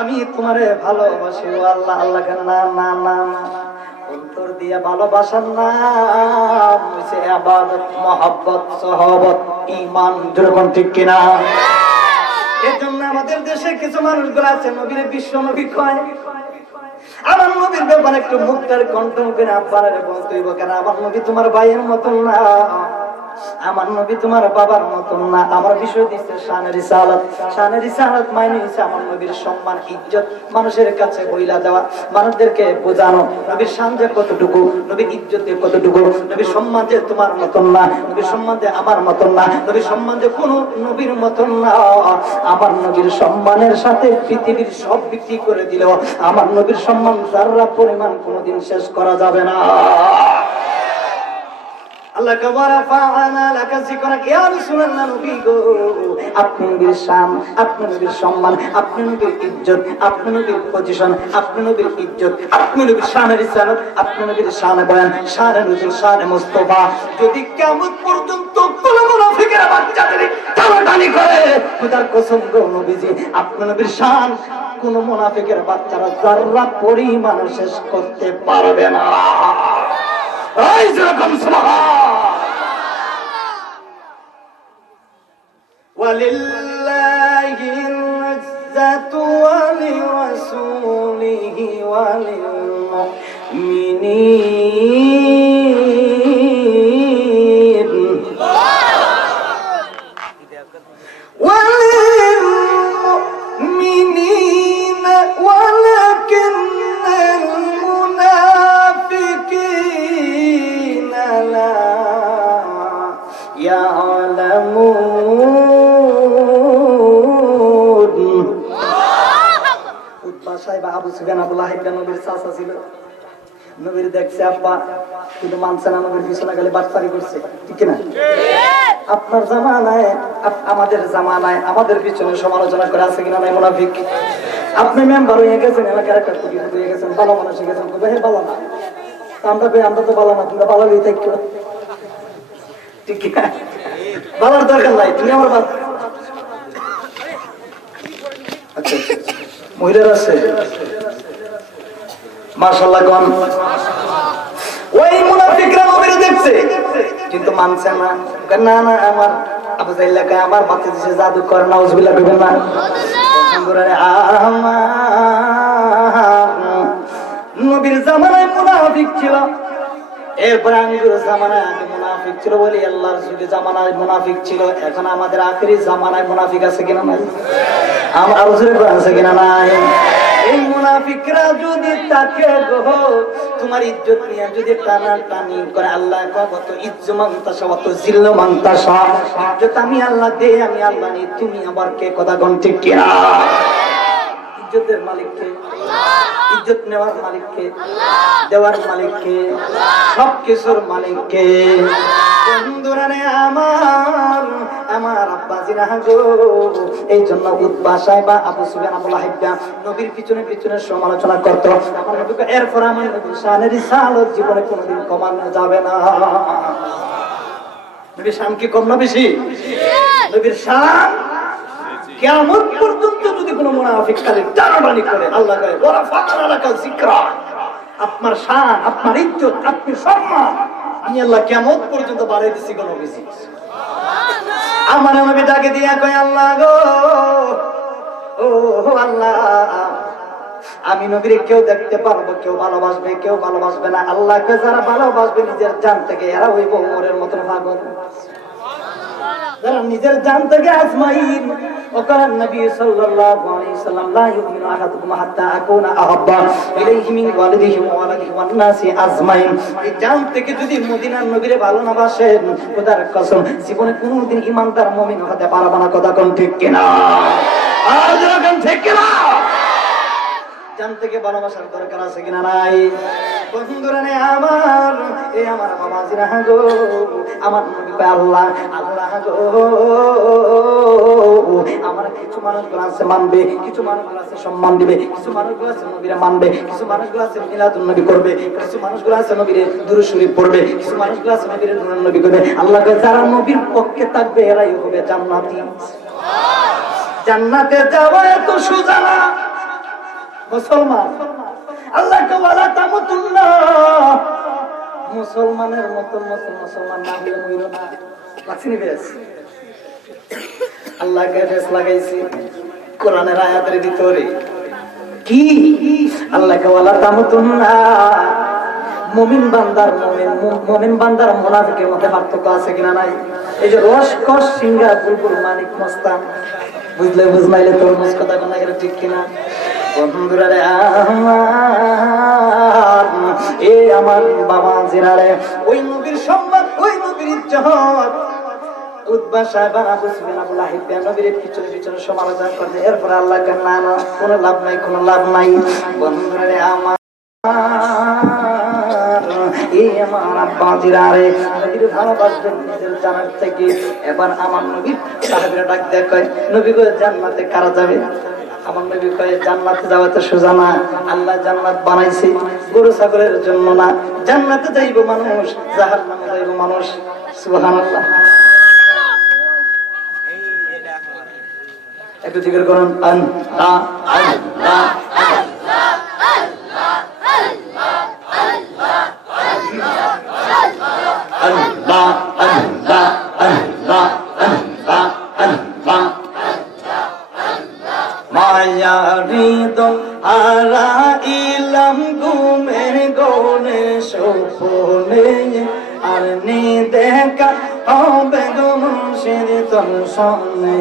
আমি তোমারে ভালোবাসি, ও আল্লাহ, আল্লাহ না না না, অন্তর দিয়া ভালোবাসার নাম হইছে ইবাদত, মহব্বত, সহবত, ঈমান। যেরকম ঠিক কিনা? এই জন্য আমাদের দেশে কিছু মানুষগুলো আছে নবীর বিশ্ব নবী কয়। আমার নবীর ব্যাপারে একটু মুখটার কন্ট্রোল করে আপনারা বলতে হইব, কেন আমার নবী তোমার ভাইয়ের মতন না, আমার নবী তোমার বাবার মতন না। আমার বিষয় দিচ্ছে শানের রিসালাত। শানের রিসালাত মানে হচ্ছে আমার নবীর সম্মান, ইজ্জত মানুষের কাছে বইলা দেওয়া, মানুষদেরকে বোঝানো নবীর শান যে কতটুকু, নবীর ইজ্জত যে কতটুকু, নবীর সম্মান যে তোমার মতন না, নবীর সম্মান যে আমার মতন না, নবীর সম্মান যে কোনো নবীর মতন না। আমার নবীর সম্মানের সাথে পৃথিবীর সব বিক্রি করে দিলেও আমার নবীর সম্মান যারা পরিমাণ কোনোদিন শেষ করা যাবে না। আল্লাহ কবরা ফাআনা লাকা যিকরাক ইয়া রাসূলুল্লাহ, নবী গো আপনি নবীর শান, আপনি নবীর সম্মান, আপনি নবীর ইজ্জত, আপনি নবীর পজিশন, আপনি নবীর ইজ্জত, আপনি নবীর শানের রিসালাত, আপনি নবীর শানে বয়ান, শানে নজুল, শানে মুস্তাফা যদি কিয়ামত পর্যন্ত কোন মুনাফিকের বাচ্চাদের টানাটানি করে, খোদার কসম গো নবীজি আপনি নবীর শান কোন মুনাফিকের বাচ্চারা যারা পরিমাণ শেষ করতে পারবে না। এই যেরকম সুবহান ওয়ালিল্লাহিল ইজ্জাতু ওয়া লিরাসূলিহি ওয়া লিল মুমিনিন ওয়া লিল মুমিনিন ওয়ালাকিন্নাল মুনাফিকিনা লা ইয়ালামুন। উতবা সাহেব আবু সুফিয়ান আবু লাহাব নবীর চাচা ছিল। নবীর দেখছে আব্বা, কিন্তু মানছে না, নবীর পিছনে গেলে বাটপারি করছে, ঠিক না? আপনার জামানায় আমাদের জামানায় আমাদের পিছনে সমালোচনা করে আছে কিনা নাই মুনাফিক? আপনি মেম্বার হয়ে গেছেন, এলাকার একটা কোটি হয়ে গেছেন, ভালো মানুষ হয়ে গেছেন, হে ভালো না আমরা তো ভালো না, তোমরা ভালো হয়ে থাকতো ঠিক না? ভালোর দরকার নাই, তুমি আমার বাদ। আচ্ছা মহিলার আছে মাশাআল্লাহ কোন ওই মুনাফিকরা নবীর দেখছে কিন্তু মানছে না। না না আমার আবু জাহেল কয় আমার মাথা দিছে জাদু করে, নাউজুবিল্লাহ কইবেন না। নবীর জামানায় মুনাফিক ছিল, এরপর আঙ্গুর জামানায় আগে মুনাফিক ছিল বলে আল্লাহর যুগে জামানায় মুনাফিক ছিল। এখন আমাদের আখেরি জামানায় মুনাফিক আছে কিনা নাই? আমার হুজুরে আছে কিনা নাই? এই মুনাফিকরা যদি তাকে গো তোমার ইজ্জত নিয়ে যদি টানা টানি করে, আল্লাহ কত ইজ্জত মানতাসা অত জিল্ল মানতাসা, ইজ্জত আমি আল্লাহ দে, আমি আল্লাহ নি, তুমি আবার কে? কথা কোন ঠিক কিনা? ইজ্জতের মালিক কে? ইজ্জত নেওয়ার মালিক কে? দেওয়ার মালিক কে? সবকিছুর মালিক কে? বন্ধুরানে আমার আমার আব্বাজিরা গো, এই জন্য উতবা সাহেবা আবু সুফিয়ান আবু লাহিব নবীর পিছনে পিছনে সমালোচনা করত। আমার নবীকে এরপর আমার নবীর শানের রিসালত জীবনে কোনোদিন কমানো যাবে না। নবীর শান কি কম না বেশি? নবীর শান কিয়ামত পর্যন্ত যদি কোনো মুনাফিক খালি টানাটানি করে, আল্লাহ কয় ওরা ফাকরা লাকা যিকরা, আপনার শান, আপনার ইজ্জত, আপনার সম্মান আমি আল্লাহ কিয়ামত পর্যন্ত বাড়াই দিছি কোন বেশি। আমার নবী ডাকে দিয়া কয় আল্লাহ গো, ও আল্লাহ, আমি নবীরে কেউ দেখতে পারবো, কেউ ভালোবাসবে, কেউ ভালোবাসবে না। আল্লাহকে যারা ভালোবাসবে নিজের জান থেকে, এরা হইব ওমরের মতন পাগল। যারা নিজের জান থেকে আজমাইন ওকার নবী সাল্লাল্লাহু আলাইহি সাল্লাম লা ইউমিনু আহাদুকুম হাত্তা আকুনা আহাব্বা ইলাইহি মিন ওয়ালিদিহি ওয়া ওয়ালাদিহি ওয়ান নাসি আজমাইন। এই জান থেকে যদি মদিনার নবীরে ভালো না বাসেন, খোদার কসম জীবনে কোনোদিন ঈমানদার মুমিন হতে পারবে না। কথা কোন ঠিক কিনা? আর যখন ঠিক কিনা? জান থেকে ভালোবাসার দরকার আছে কিনা নাই? বন্ধুরানে আমার এই আমার বাবাজিরা গো, আমার নবী কয় আল্লাহ আল্লাহ গো, আমার কিছু মানুষগুলো আছে মানবে, কিছু মানুষগুলো আছে সম্মান দিবে, কিছু মানুষগুলো আছে নবীরে মানবে, কিছু মানুষগুলো আছে মিলাদুন নবী করবে, কিছু মানুষগুলো আছে নবীরে দুরূদ শরীফ পড়বে, কিছু মানুষগুলো আছে নবীরে নুরুন নবী করবে। আল্লাহ কয় যারা নবীর পক্ষে থাকবে এরাই হবে জান্নাতি। জান্নাতে যাওয়া এত সোজা না মুসলমান। আল্লাহ ওয়ালা তামুতুন্না, মুসলমানের মতো মুসলমান না হলে মইরো না। লাগছিনি বেশ? আল্লাহ ফেস লাগাইছে কোরআনের আয়াতের ভিতরে কি? আল্লাহ ওয়ালা তামুতুন্না, মুমিন বান্দার মুমিন বান্দার মুনাফিকের মধ্যে পার্থক্য আছে কিনা নাই? এই যে রসকস সিঙ্গার বুলবুল মানিক মস্তান, বুঝলে বুঝনাইলে তোর মুস কথা কোন ঠিক কিনা? বন্ধুরা রে আমার, এ আমার বাবা জিরারে, ওই নবীর সম্মান, ওই নবীর ইজ্জত উতবা সাহেব আবু সুফিয়ান আবু লাহিব নবীর পিছনে পিছনে সমালোচনা করতে, এরপর আল্লাহ কেন না না কোনো লাভ নাই, কোনো লাভ নাই। বন্ধুরা রে আমার, এই আমার আব্বা জিরারে নবীর ভালোবাসবেন নিজের জানার থেকে। এবার আমার নবীর সাহাবীরা ডাক দেয় কয় নবী গো জান্নাতে কারা যাবে? আমার নবী কয় জান্নাতে যাওয়া তো সোজা না। আল্লাহ জান্নাত বানাইছে গরু ছাগলের জন্য না। জান্নাতে যাইব মানুষ, জাহান্নামে যাইব মানুষ। সুবহানাল্লাহ। একটু জিকির করুন আল্লাহ আল্লাহ আল্লাহ আল্লাহ আল্লাহ আল্লাহ আল্লাহ। মায়ারি দল হারাইলাম ঘুমের গনে স্বপ্নে, আর নি দেখা হবে গো মুর্শিদ দর্শনে।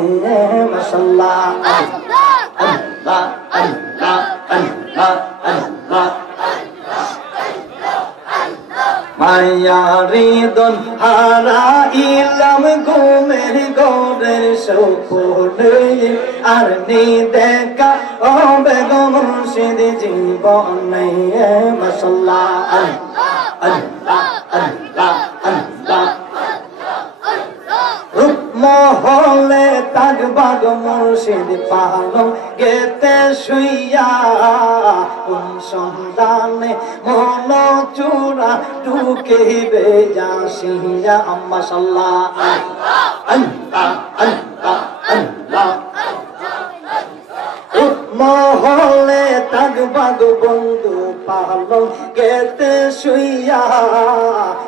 মাশাআল্লাহ আল্লাহ আল্লাহ আল্লাহ আল্লাহ। মায়ারি দল হারাইলাম ঘুমের গনের স্বপ্নে, আর নি দেখা হবে গো মুর্শিদ জীবনে। মাশাআল্লাহ আল্লাহ আল্লাহ আল্লাহ। মহলে তাকবাগ মুর্শিদ পালন গেতে শুইয়া কোন সন্ধানে মন চূড়া ঢুকিবে যাসিয়া মাশাআল্লাহ আল্লাহ আল্লাহ আল্লাহ মহলে তাকবাগ বন্ধু পালন গেতে শুইয়া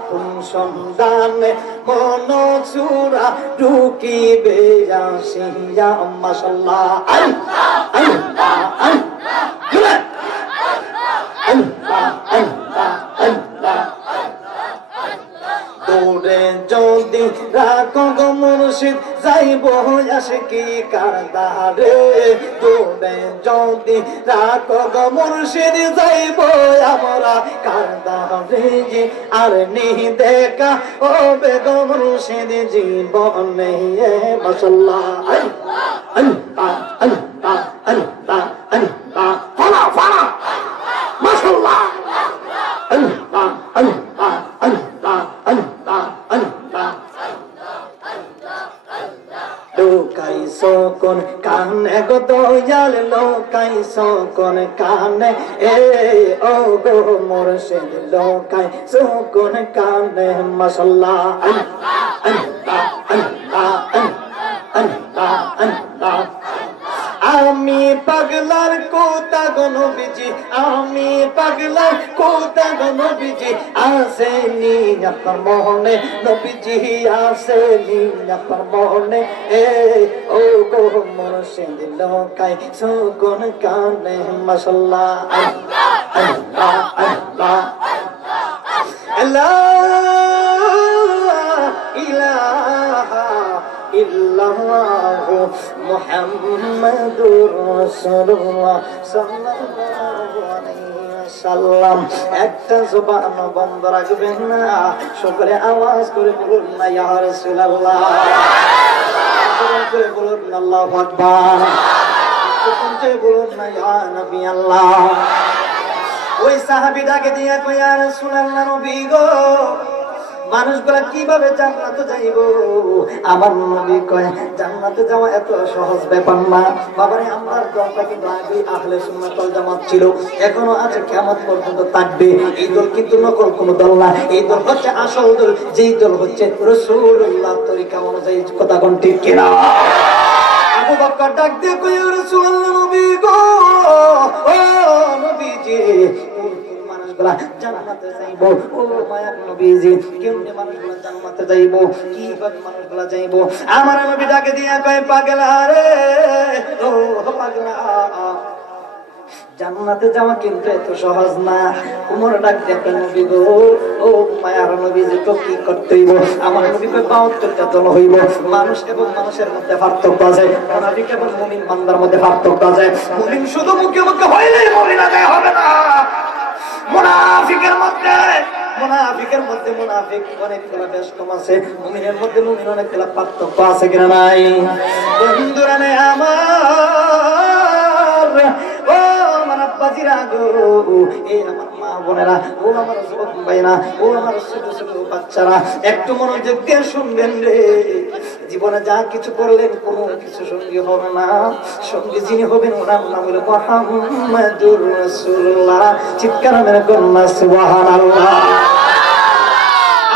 কোন সন্ধানে মন চূড়া ঢুকিবে যাসিয়া মাশাআল্লাহ আল্লাহ আল্লাহ আল্লাহ আল্লাহ আল্লাহ আল্লাহ দৌড়ে যদি রাখো গো মুর্শিদ যাইব আশিকি কারদারে দৌড়ে যদি রাখো গো মুর্শিদ যাইব আমরা কারদারে আর নিহি দেখা ও বেগো মুর্শিদ জীবনে মাশাআল্লাহ আল্লাহ আল্লাহ আল্লাহ আল্লাহ ফালা ফালা মাশাআল্লাহ আল্লাহ আল্লাহ আল্লাহ আল্লাহ আল্লাহ লোকাই সকন কানে গো দয়াল লোকাই সকন কানে এ ও গো মুর্শিদ লোকাই সকন কানে মাশাআল্লাহ আল্লাহ আল্লাহ আল্লাহ আল্লাহ আমি পাগলার কোতা গো নবীজি আমি পাগলার কোতা গো নবীজি আসেনি আপনার মনে নবীজি আসেনি আপনার মনে এ ও গো মুর্শিদ লোকাই সকন কানে মাশাআল্লাহ আল্লাহ আল্লাহ আল্লাহ ইলাহা ইল্লাল্লাহু মুহাম্মাদুর রাসূলুল্লাহ সাল্লাল্লাহু আলাইহি ওয়াসাল্লাম একটা জবান বন্ধ রাখবেন না সকলে আওয়াজ করে বলুন না ইয়া রাসূলুল্লাহ করে বলুন আল্লাহু আকবার সকলে বলুন না ইয়া নবী আল্লাহ ওই সাহাবীটাকে দিয়ে কই ইয়া রাসূলুল্লাহ নবী গো মানুষগুলা কিভাবে জান্নাতে যাইব আমার নবী কয় জান্নাতে যাওয়া এত সহজ ব্যাপার না বাবারে আমার দলটা কিন্তু আগে আহলে সুন্নাত ওয়াল জামাত ছিল এখনো আছে কিয়ামত পর্যন্ত থাকবে এই দল কিন্তু নকল কোনো দল না এই দল হচ্ছে আসল দল যেই দল হচ্ছে রাসূলুল্লাহ তরিকা অনুযায়ী কথা কোন ঠিক কিনা আবু বকর ডাক দিয়ে কয় রাসূলুল্লাহ নবী গো ও নবীজি মানুষগুলা জান্নাতে যাইবো ও মায়ার নবীজি কেমনে মানুষগুলা জান্নাতে যাইবো কিভাবে মানুষগুলা যাইবো আমার নবী ডাকে দিয়া কয় পাগলা রে ও পাগলা জান্নাতে যাওয়া কিন্তু এত সহজ না উমর ডাক দিয়ে নবী গো ও মায়ার নবীজি তো কি করতে হইব আমার নবী কয় 72টা দল হইব মানুষ এবং মানুষের মধ্যে পার্থক্য আছে মুনাফিক এবং মুমিন বান্দার মধ্যে পার্থক্য আছে মুমিন শুধু মুখে মুখে হইলেই মুমিন আদায় হবে না মুনাফিকের মধ্যে মুনাফিক অনেকগুলো বেশ কম আছে মুমিনের মধ্যে মুমিন অনেকগুলো পার্থক্য আছে কিনা নাই বন্ধুরা নে আমার ও আমার আব্বাজিরা গো এই আমার মা বোনেরা ও আমার যুবক ভাইরা ও আমার ছোট ছোট বাচ্চারা একটু মনোযোগ দিয়ে শুনবেন রে জীবনে যা কিছু করলেন কোনো কিছু সঙ্গী হবে না সঙ্গী যিনি হবেন ওনার নাম হলো মুহাম্মাদুর রাসূলুল্লাহ চিৎকার মেরে কন্যা সুবহানাল্লাহ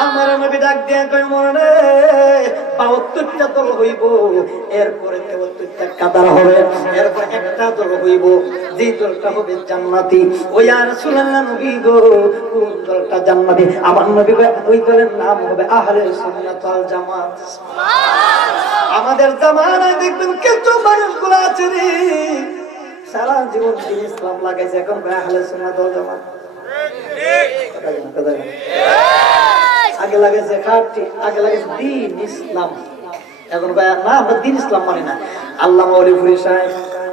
আমার নবী ডাক দিয়ে কয় মনে 72টা দল হইব এরপরে 73টা কাতার হবে এরপর একটা দল হইব যে দলটা হবে জান্নাতি ও ইয়া রাসূলুল্লাহ নবী গো কোন দলটা জান্নাতি আমার নবী কয় ওই দলের নাম হবে আহলে সুন্নাত ওয়াল জামাত সুবহানাল্লাহ আমাদের জামানায় দেখবেন কিছু মানুষগুলো আছে রে সারা জীবন দিন ইসলাম লাগাইছে এখন আহলে সুন্নাত ওয়াল জামাত ঠিক আগে লাগাইছে খাটি আগে লাগাইছে দিন ইসলাম এখন ভাই না আমরা দিন ইসলাম মানি না আল্লামা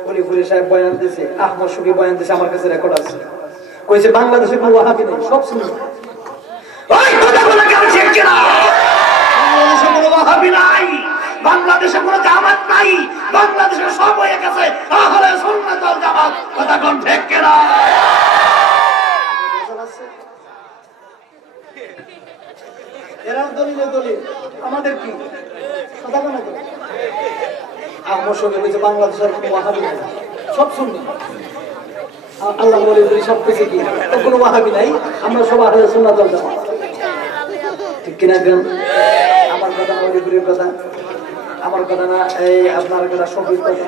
ওলিপুরি সাহেব বয়ান দিয়েছে আহমদ শফি বয়ান দিয়েছে আমার কাছে রেকর্ড আছে কইছে বাংলাদেশে কোনো ওয়াহাবি নেই সব শুনুন ওই কথাগুলো কেন ঠিক কিনা বাংলাদেশে কোনো ওয়াহাবি নাই বাংলাদেশে কোনো জামাত নাই বাংলাদেশে সব হয়ে গেছে আহলে সুন্নাত ওয়াল জামাত কথা কোন ঠিক কিনা এরাও দলিল আমাদের কি কথা বলা বাংলাদেশের কোনো ওয়াহাবি নাই, সব সুন্নি। আল্লাহ বলে সব কিছু কি কোনো ওয়াহাবি নাই, আমরা সব আহলে সুন্নাত ওয়াল জামাত, ঠিক কিনা? আমার কথা না ওলিপুরের কথা, আমার কথা না এই আপনার কথা শফির কথা,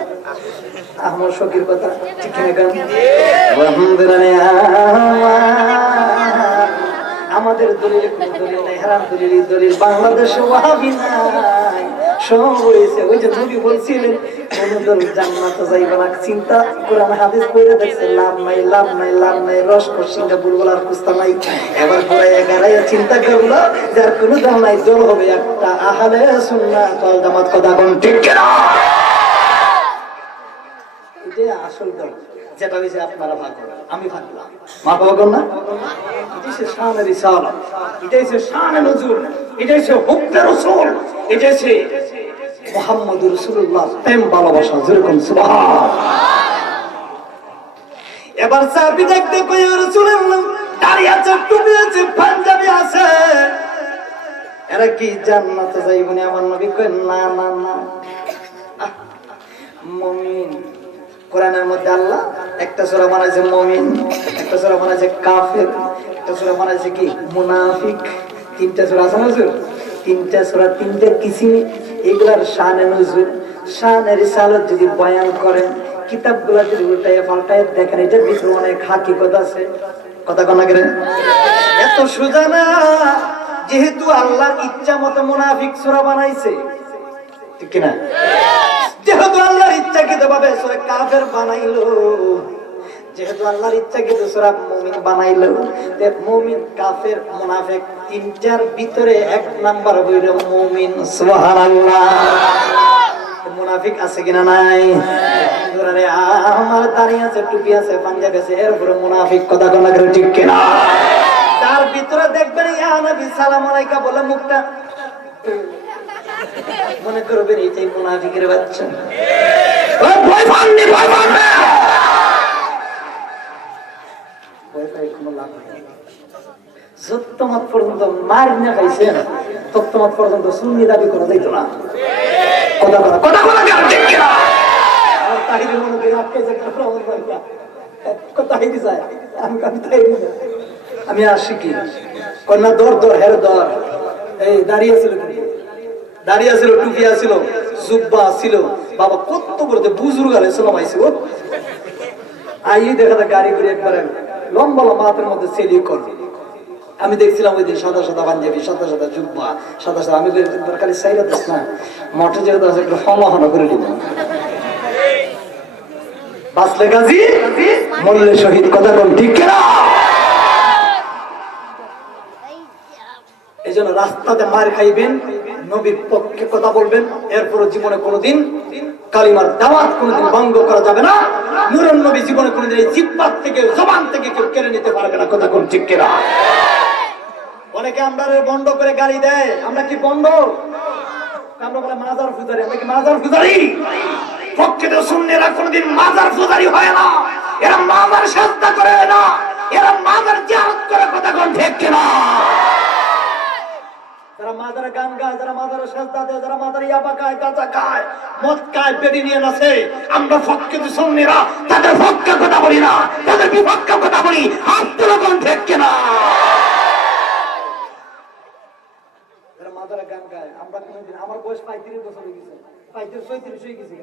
আমার শফির কথা, ঠিক কিনা? আমাদের দলিল কোন দলিল নাই, হারাম দলিল বাংলাদেশে ওয়াহাবি নাই, সব হয়েছে। ওই যে নবী বলছিলেন কোন দল জান্নাতে যাইবে না, চিন্তা কোরআন হাদিস পড়ে দেখছে, লাভ নাই, রস কশিঙ্গা বুলবুলার কুস্তা নাই। এবার পরে এগারাইয়া চিন্তা করলো যার কোনো দল নাই, দল হবে একটা আহলে সুন্নাত ওয়াল জামাত, কথা কোন ঠিক কিনা? এটাই আসল দল, যেটা হয়েছে আপনারা ভাগ করেন, আমি ভাগলাম, মা বাবা না। এটাই সে শানে রিসালাত, এটাই সে শানে নজুল, এটাই সে হুকমে রাসূল, এটাই সে মুহাম্মদুর রাসূলুল্লাহ প্রেম ভালোবাসা, যেরকম সুবহান। এবার সাহাবী দেখতে কই রাসূলুল্লাহ দাঁড়িয়ে আছে, টুপি আছে, পাঞ্জাবি আছে, এরা কি জান্নাতে যাইব না? আমার নবী কই না না না, মুমিন কোরআনের মধ্যে আল্লাহ একটা সূরা বানাইছে মুমিন, একটা সূরা বানাইছে কাফের, একটা সূরা বানাইছে কি মুনাফিক, তিনটা সূরা আছে না? তিনটা সূরা, তিনটা কিসিম, এগুলার শানে নজুল, শানে রিসালাত যদি বয়ান করেন, কিতাবগুলা যদি উল্টায় পাল্টায় দেখেন, এটার ভিতরে অনেক হাকিকত আছে, কথা কনা করেন। এত সোজা না, যেহেতু আল্লাহর ইচ্ছা মতো মুনাফিক সূরা বানাইছে, ঠিক কিনা? যেহেতু আল্লাহর ইচ্ছাকৃত ভাবে সূরা কাফের বানাইলো, যেহেতু আল্লাহর ইচ্ছাকৃত সূরা মুমিন বানাইলো, তে মুমিন কাফের মুনাফিক তিনটার ভিতরে এক নাম্বার হইল মুমিন, সুবহানাল্লাহ। মুনাফিক আছে কিনা নাই? আরে আমার দাড়ি আছে, টুপি আছে, পাঞ্জাবি আছে, এরপরে মুনাফিক, কথা কোন করে ঠিক কিনা? তার ভিতরে দেখবেন ইয়া নবী সালাম আলাইকা বলে মুখটা, মনে করবেন এটাই মুনাফিকের বাচ্চা। ভয় পাননি, ভয় পাননি, ভয় পাই কোনো লাভ নেই। যতমাত পর্যন্ত মার না খাইছেন, ততমাত পর্যন্ত সুন্নি দাবি করা যাইতো না, কথা বলা, কথা বলা ঠিক কিনা? আর তাহিরি মনে করি আটকে যায়, তাহিরি যায়, আমি তাহিরি যায়, আমি আসি কি কন্যা দর হের দর, এই দাঁড়িয়ে ছিল, দাঁড়িয়ে ছিল, টুপি ছিল, জুব্বা ছিল, বাবা কত করতে বুজুর্গ আলাইসালাম আইছিল, আই দেখা যায় গাড়ি করে একবারে লম্বা লম্বা হাতের মধ্যে সেলি করবে। আমি দেখছিলাম ওই দিন সাদা সাদা পাঞ্জাবি, সাদা সাদা জুব্বা, সাদা সাদা, আমি খালি সাইরা দিস না, মঠে যেহেতু আছে একটু সমাহনা করে দিব, বাঁচলে গাজী মরলে শহীদ, কথা কোন ঠিক কিনা? এই জন্য রাস্তাতে মার খাইবেন, নবীর পক্ষে কথা বলবেন, এরপরে জীবনে কোনোদিন কালিমার দাওয়াত কোনোদিন ভঙ্গ করা যাবে না। নূরের নবী জীবনে কোনোদিন এই জিহ্বা থেকে, জবান থেকে কেউ কেড়ে নিতে পারবে না, কথা কোন ঠিক কিনা? অনেকে আমরা বন্ধ করে গালি দেয়, আমরা কি বন্ধ? আমরা বলে মাজার পূজারি, আমরা কি মাজার পূজারি? প্রকৃত সুন্নিরা কোনোদিন মাজার পূজারি হয় না, এরা মাজার সাজদা করে না, এরা মাজার জিয়ারত করে, কথা কোন ঠিক কিনা? যারা মাদারে গান গায়, যারা মাদারে সাজদা দেয়, যারা মাদারে ইয়াবা খায়, গাঁজা খায়, মদ খায়, বেড়ি নিয়ে নাচে, আমরা প্রকৃত সুন্নিরা তাদের পক্ষে কথা বলি না, তাদের বিপক্ষে কথা বলি, আপনারা কোন ঠিক কিনা? যারা মাদারে গান গায়, আমরা কোনোদিন, আমার বয়স 35 বছর হয়ে গেছে, 35-36 হয়ে গেছে,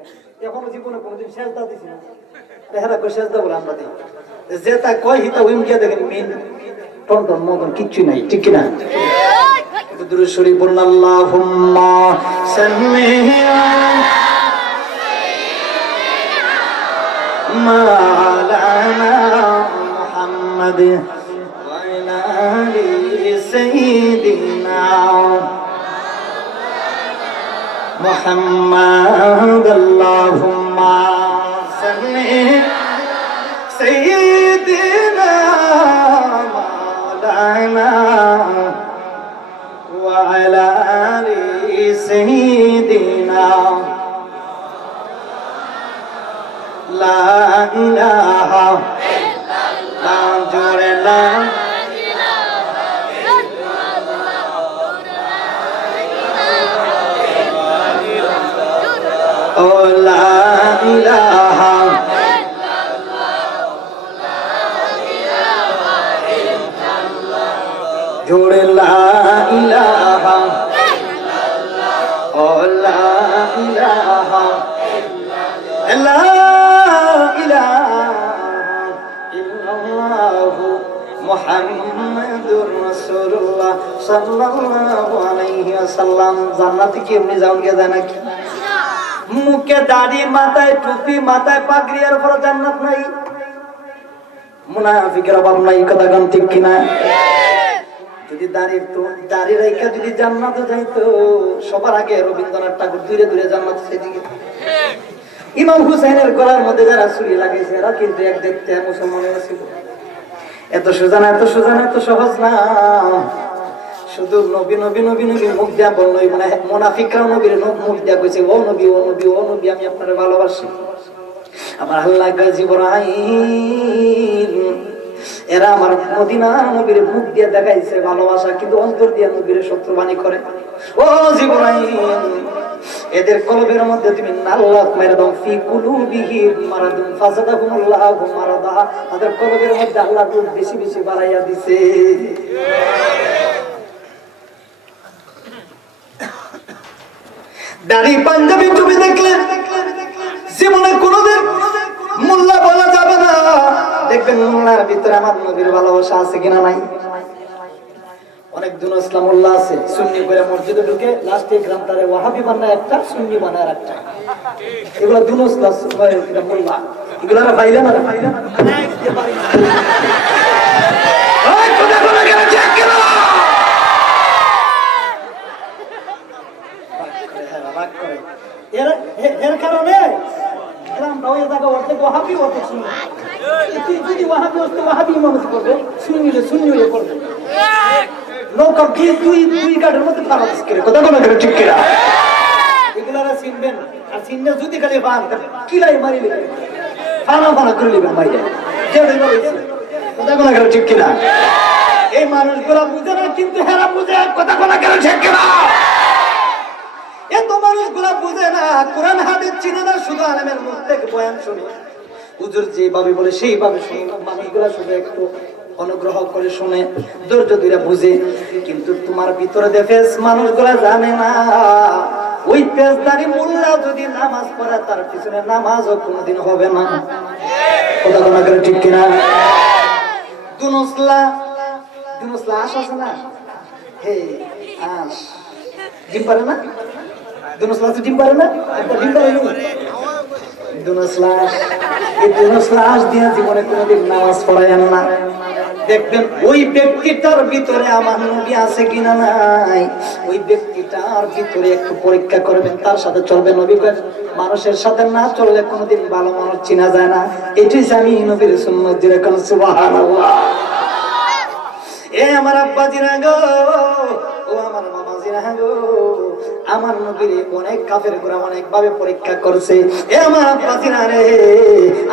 এখনো জীবনে কোনোদিন সাজদা দিছি না, হেরা কই সাজদা বলে আমরা দিই, যেটা কয় হিতা ওইম গিয়া দেখেন মেন টন মগন কিচ্ছু নাই, ঠিক কিনা? দুরূদ শরীফ পড়ুন, আল্লাহুম্মা সাল্লি মাওলানা মুহাম্মাদ ওয়া আলা আলি সাইয়্যিদিনা মুহাম্মাদ, আল্লাহুম্মা সাল্লি সাইয়্যিদিনা মাওলানা وعلى آل سيدنا لا إله إلا الله لا লা ইলাহা ইল্লাল্লাহু মুহাম্মাদুর রাসূলুল্লাহ সাল্লাল্লাহু আলাইহি ওয়াসাল্লাম। জান্নাতে কি এমনি যাওন গে যায় নাকি? মুখে দাড়ি, মাথায় টুপি, মাথায় পাগড়ি, আর পরে জান্নাত নাই? মুনাফিকের অভাব নাই, কথা কোন ঠিক কিনা? যদি দাড়ি রেখা যদি জান্নাতে যাইতো, সবার আগে রবীন্দ্রনাথ ঠাকুর দূরে দূরে জান্নাত সেদিকে। ইমাম হুসাইনের গলার মধ্যে যারা ছুরি লাগাইছে এরা কিন্তু এক দেখতে মুসলমানের ছিল। এত সোজা না, এত সোজা না, এত সহজ না। শুধু নবী নবী নবী নবী মুখ দিয়া বললো, মানে মুনাফিকরাও নবীর মুখ দিয়া কইছে, ও নবী, ও নবী, ও নবী, আমি আপনারে ভালোবাসি। আমার আল্লাহ জিবরাইল এরা আমার মদিনা নবীর মুখ দিয়ে দেখাইছে ভালোবাসা, কিন্তু অন্তর দিয়ে নবীর শত্রুবাণী করে। ও জিবরাইল, এদের কলবের মধ্যে তুমি নাল্লাত মেরে দাও, ফি কুলুবিহিম মারাদুন ফাযাদাহুমুল্লাহু মারাদা। তাদের কলবের মধ্যে আল্লাহ রূপ বেশি বেশি বাড়াইয়া দিছে। দাড়ি পাঞ্জাবি টুপি দেখলে জীবনে কোনোদিন মোল্লা বলা যাবে না। দেখবেন মোল্লার ভিতরে আমার নবীর ভালোবাসা আছে কিনা নাই। অনেক দুন ইসলাম মোল্লা আছে, সুন্নি করে মসজিদে ঢুকে লাস্টে গ্রামটারে ওয়াহাবি বানায় একটা, সুন্নি বানায় একটা। এগুলো দুন ইসলাম মোল্লা, এগুলো বাইরে না বাইরে না। এর কারণে গ্রামটাও এ জায়গা অর্ধেক ওয়াহাবি অর্ধেক সুন্নি। যদি ওয়াহাবি হতো ওয়াহাবি ইমামতি করবে, সুন্নিলে সুন্নি হয়ে পড়বে। নৌকা দুই গাড়ির মধ্যে ফারাজ করে, কথা বলা গেল ঠিক কিনা? এগুলারা চিনবেন, আর চিনলে যদি খালি বান কিলাই মারি নেবেন, ফানা ফানা করে নেবেন বাইরে। কথা বলা গেল ঠিক কিনা? এই মানুষগুলা বুঝে না, কিন্তু হেরা বুঝে। কথা বলা গেল ঠিক কিনা? এত মানুষগুলা বুঝে না, কোরআন হাদিস চিনে না, শুধু আলেমের মুখ থেকে বয়ান শুনে, হুজুর যেভাবে বলে সেইভাবে শুনে। মানুষগুলা শুধু একটু অনুগ্রহ করে শুনে, ধৈর্য ধরে বুঝে, কিন্তু তোমার ভিতরে দেখেস মানুষগুলা জানে না। ওই পেশদারি মোল্লা যদি নামাজ পড়ে, তার পিছনে নামাজও কোনোদিন হবে না। কথা কোন ঠিক কিনা? দুনসলা আশ আছে না, হে আশ ডিম পারে না, দুনসলা ডিম পারে না, ডিম পারে না। দুনসলা দিয়ে জীবনে কোনোদিন নামাজ পড়ায় না। দেখবেন ওই ব্যক্তিটার ভিতরে আমার নবী আছে কিনা নাই, ওই ব্যক্তিটার ভিতরে একটু পরীক্ষা করবেন, তার সাথে চলবে। নবী মানুষের সাথে না চললে কোনোদিন ভালো মানুষ চিনা যায় না। এটাই আমি নবীর সুন্নাত। যেরকম সুবহানাল্লাহ। এ আমার আব্বাজিরা গো, ও আমার মামাজিরা গো, আমার নবীর অনেক কাফের গোরা অনেক ভাবে পরীক্ষা করছে। এ আমার আব্বাজিরা রে,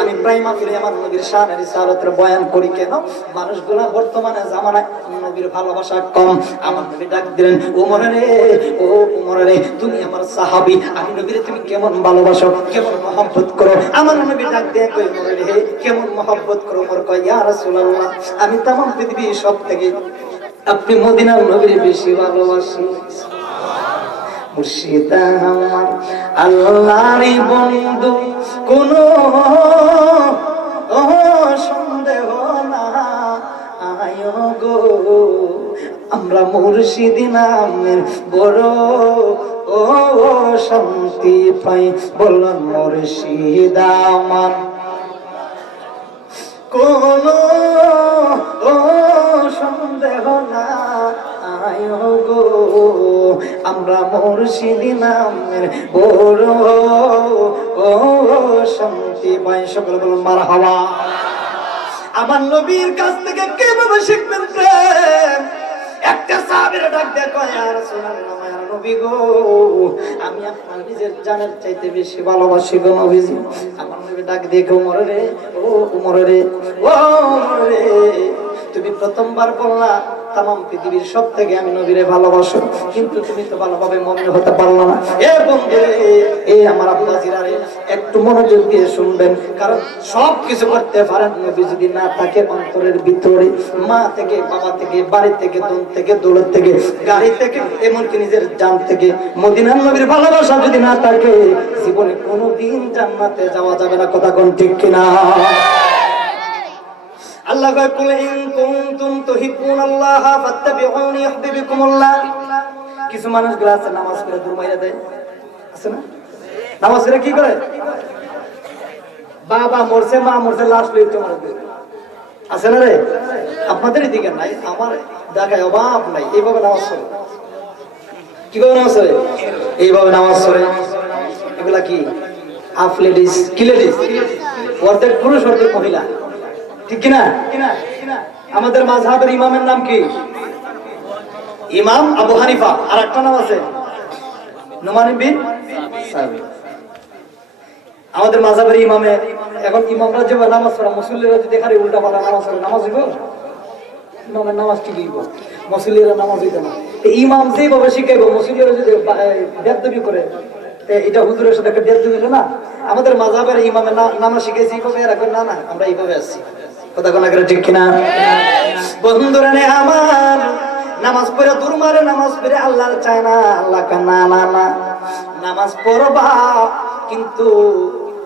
আমি প্রায় মাহফিলে আমার নবীর শানের রিসালাতের বয়ান করি কেন? মানুষগুলা বর্তমানে জামানায় নবীর ভালোবাসা কম। আমার নবী ডাক দিলেন, ওমর রে, ও ওমর রে, তুমি আমার সাহাবী, আমি নবীরে তুমি কেমন ভালোবাসো, কেমন মহব্বত করো? আমার নবী ডাক দিয়ে কই, ওমর রে, কেমন মহব্বত করো? ওমর কয়, ইয়া রাসূলুল্লাহ, আমি তামাম পৃথিবীর সব থেকে আপনি মদিনার নবীর বেশি ভালোবাসি। মুর্শিদ আমার আল্লাহর বন্ধু, কোনো সন্দেহ না আয় গো, আমরা মুর্শিদ নামের বড় ও শান্তি পাই। বলুন মুর্শিদ আমার কোনো সন্দেহ না আয় গো, আমরা মুর্শিদ নামের বড় ও শান্তি পাই। সকল বলুন মারহাবা। আমার নবীর কাছ থেকে কিভাবে শিখবেন প্রেম? একটা সাহাবীর ডাক দিয়ে কয়, ইয়া রাসূলুল্লাহ, ইয়া নবী গো, আমি আপনার নিজের জানের চাইতে বেশি ভালোবাসি গো নবীজি। আমার নবী ডাক দিয়ে কয়, ওমর রে, ও ওমর রে, ও ওমর রে, তুমি প্রথমবার বললা তামাম পৃথিবীর সব থেকে আমি নবীরে ভালোবাসো, কিন্তু তুমি তো ভালোভাবে মনে হতে পারলো না। এ বন্ধু এ আমার আব্বাজিরা রে, একটু মনোযোগ দিয়ে শুনবেন, কারণ সব কিছু করতে পারেন নবী যদি না থাকে অন্তরের ভিতরে। মা থেকে, বাবা থেকে, বাড়ি থেকে, দোন থেকে, দৌলত থেকে, গাড়ি থেকে, এমনকি নিজের জান থেকে মদিনার নবীর ভালোবাসা যদি না থাকে, জীবনে কোনোদিন জান্নাতে যাওয়া যাবে না। কথা কোন ঠিক কিনা? আল্লাহ কয় কুল ইন কুনতুম তুহিব্বুনাল্লাহ ফাত্তাবিউনি ইউহিব্বুকুমুল্লাহ। কিছু মানুষ গুলো আছে নামাজ পড়ে দূর মাইরা দেয়, আছে না? নামাজ পড়ে কি করে? বাবা মরছে, মা মরছে, লাশ লইতে মারবে, আছে না রে? আপনাদের এদিকে নাই, আমার দেখায় অভাব নাই। এইভাবে নামাজ পড়ে, কিভাবে নামাজ পড়ে? এইভাবে নামাজ পড়ে। এগুলা কি হাফ লেডিস, কি লেডিস? অর্ধেক পুরুষ অর্ধেক মহিলা, ঠিক কিনা? আমাদের মাযহাবের ইমামের নাম কি? ইমাম আবু হানিফা। আর একটা নাম আছে নুমান বিন সাবিত। আমাদের মাযহাবের ইমামে, এখন ইমামরা যে নামাজ পড়া, মুসল্লিরা যদি দেখারে উল্টা পাল্টা নামাজ পড়ে, নামাজ হইব? ইমামের নামাজ ঠিক হইব, মুসল্লিরা নামাজ হইতো না। ইমাম যেভাবে শিখাইব, মুসল্লিরা যদি বেয়াদবি করে, এটা হুজুরের সাথে একটা বেয়াদবি হলো না? আমাদের মাযহাবের ইমামের নামাজ শিখাইছি এইভাবে, আর এখন না না আমরা এইভাবে আসছি। কথা কোন আগে ঠিক কিনা? বন্ধুরা নে আমার, নামাজ পড়ে দূর মারে, নামাজ পড়ে আল্লাহর চায় না। আল্লাহ কা না না না, নামাজ পড়বা কিন্তু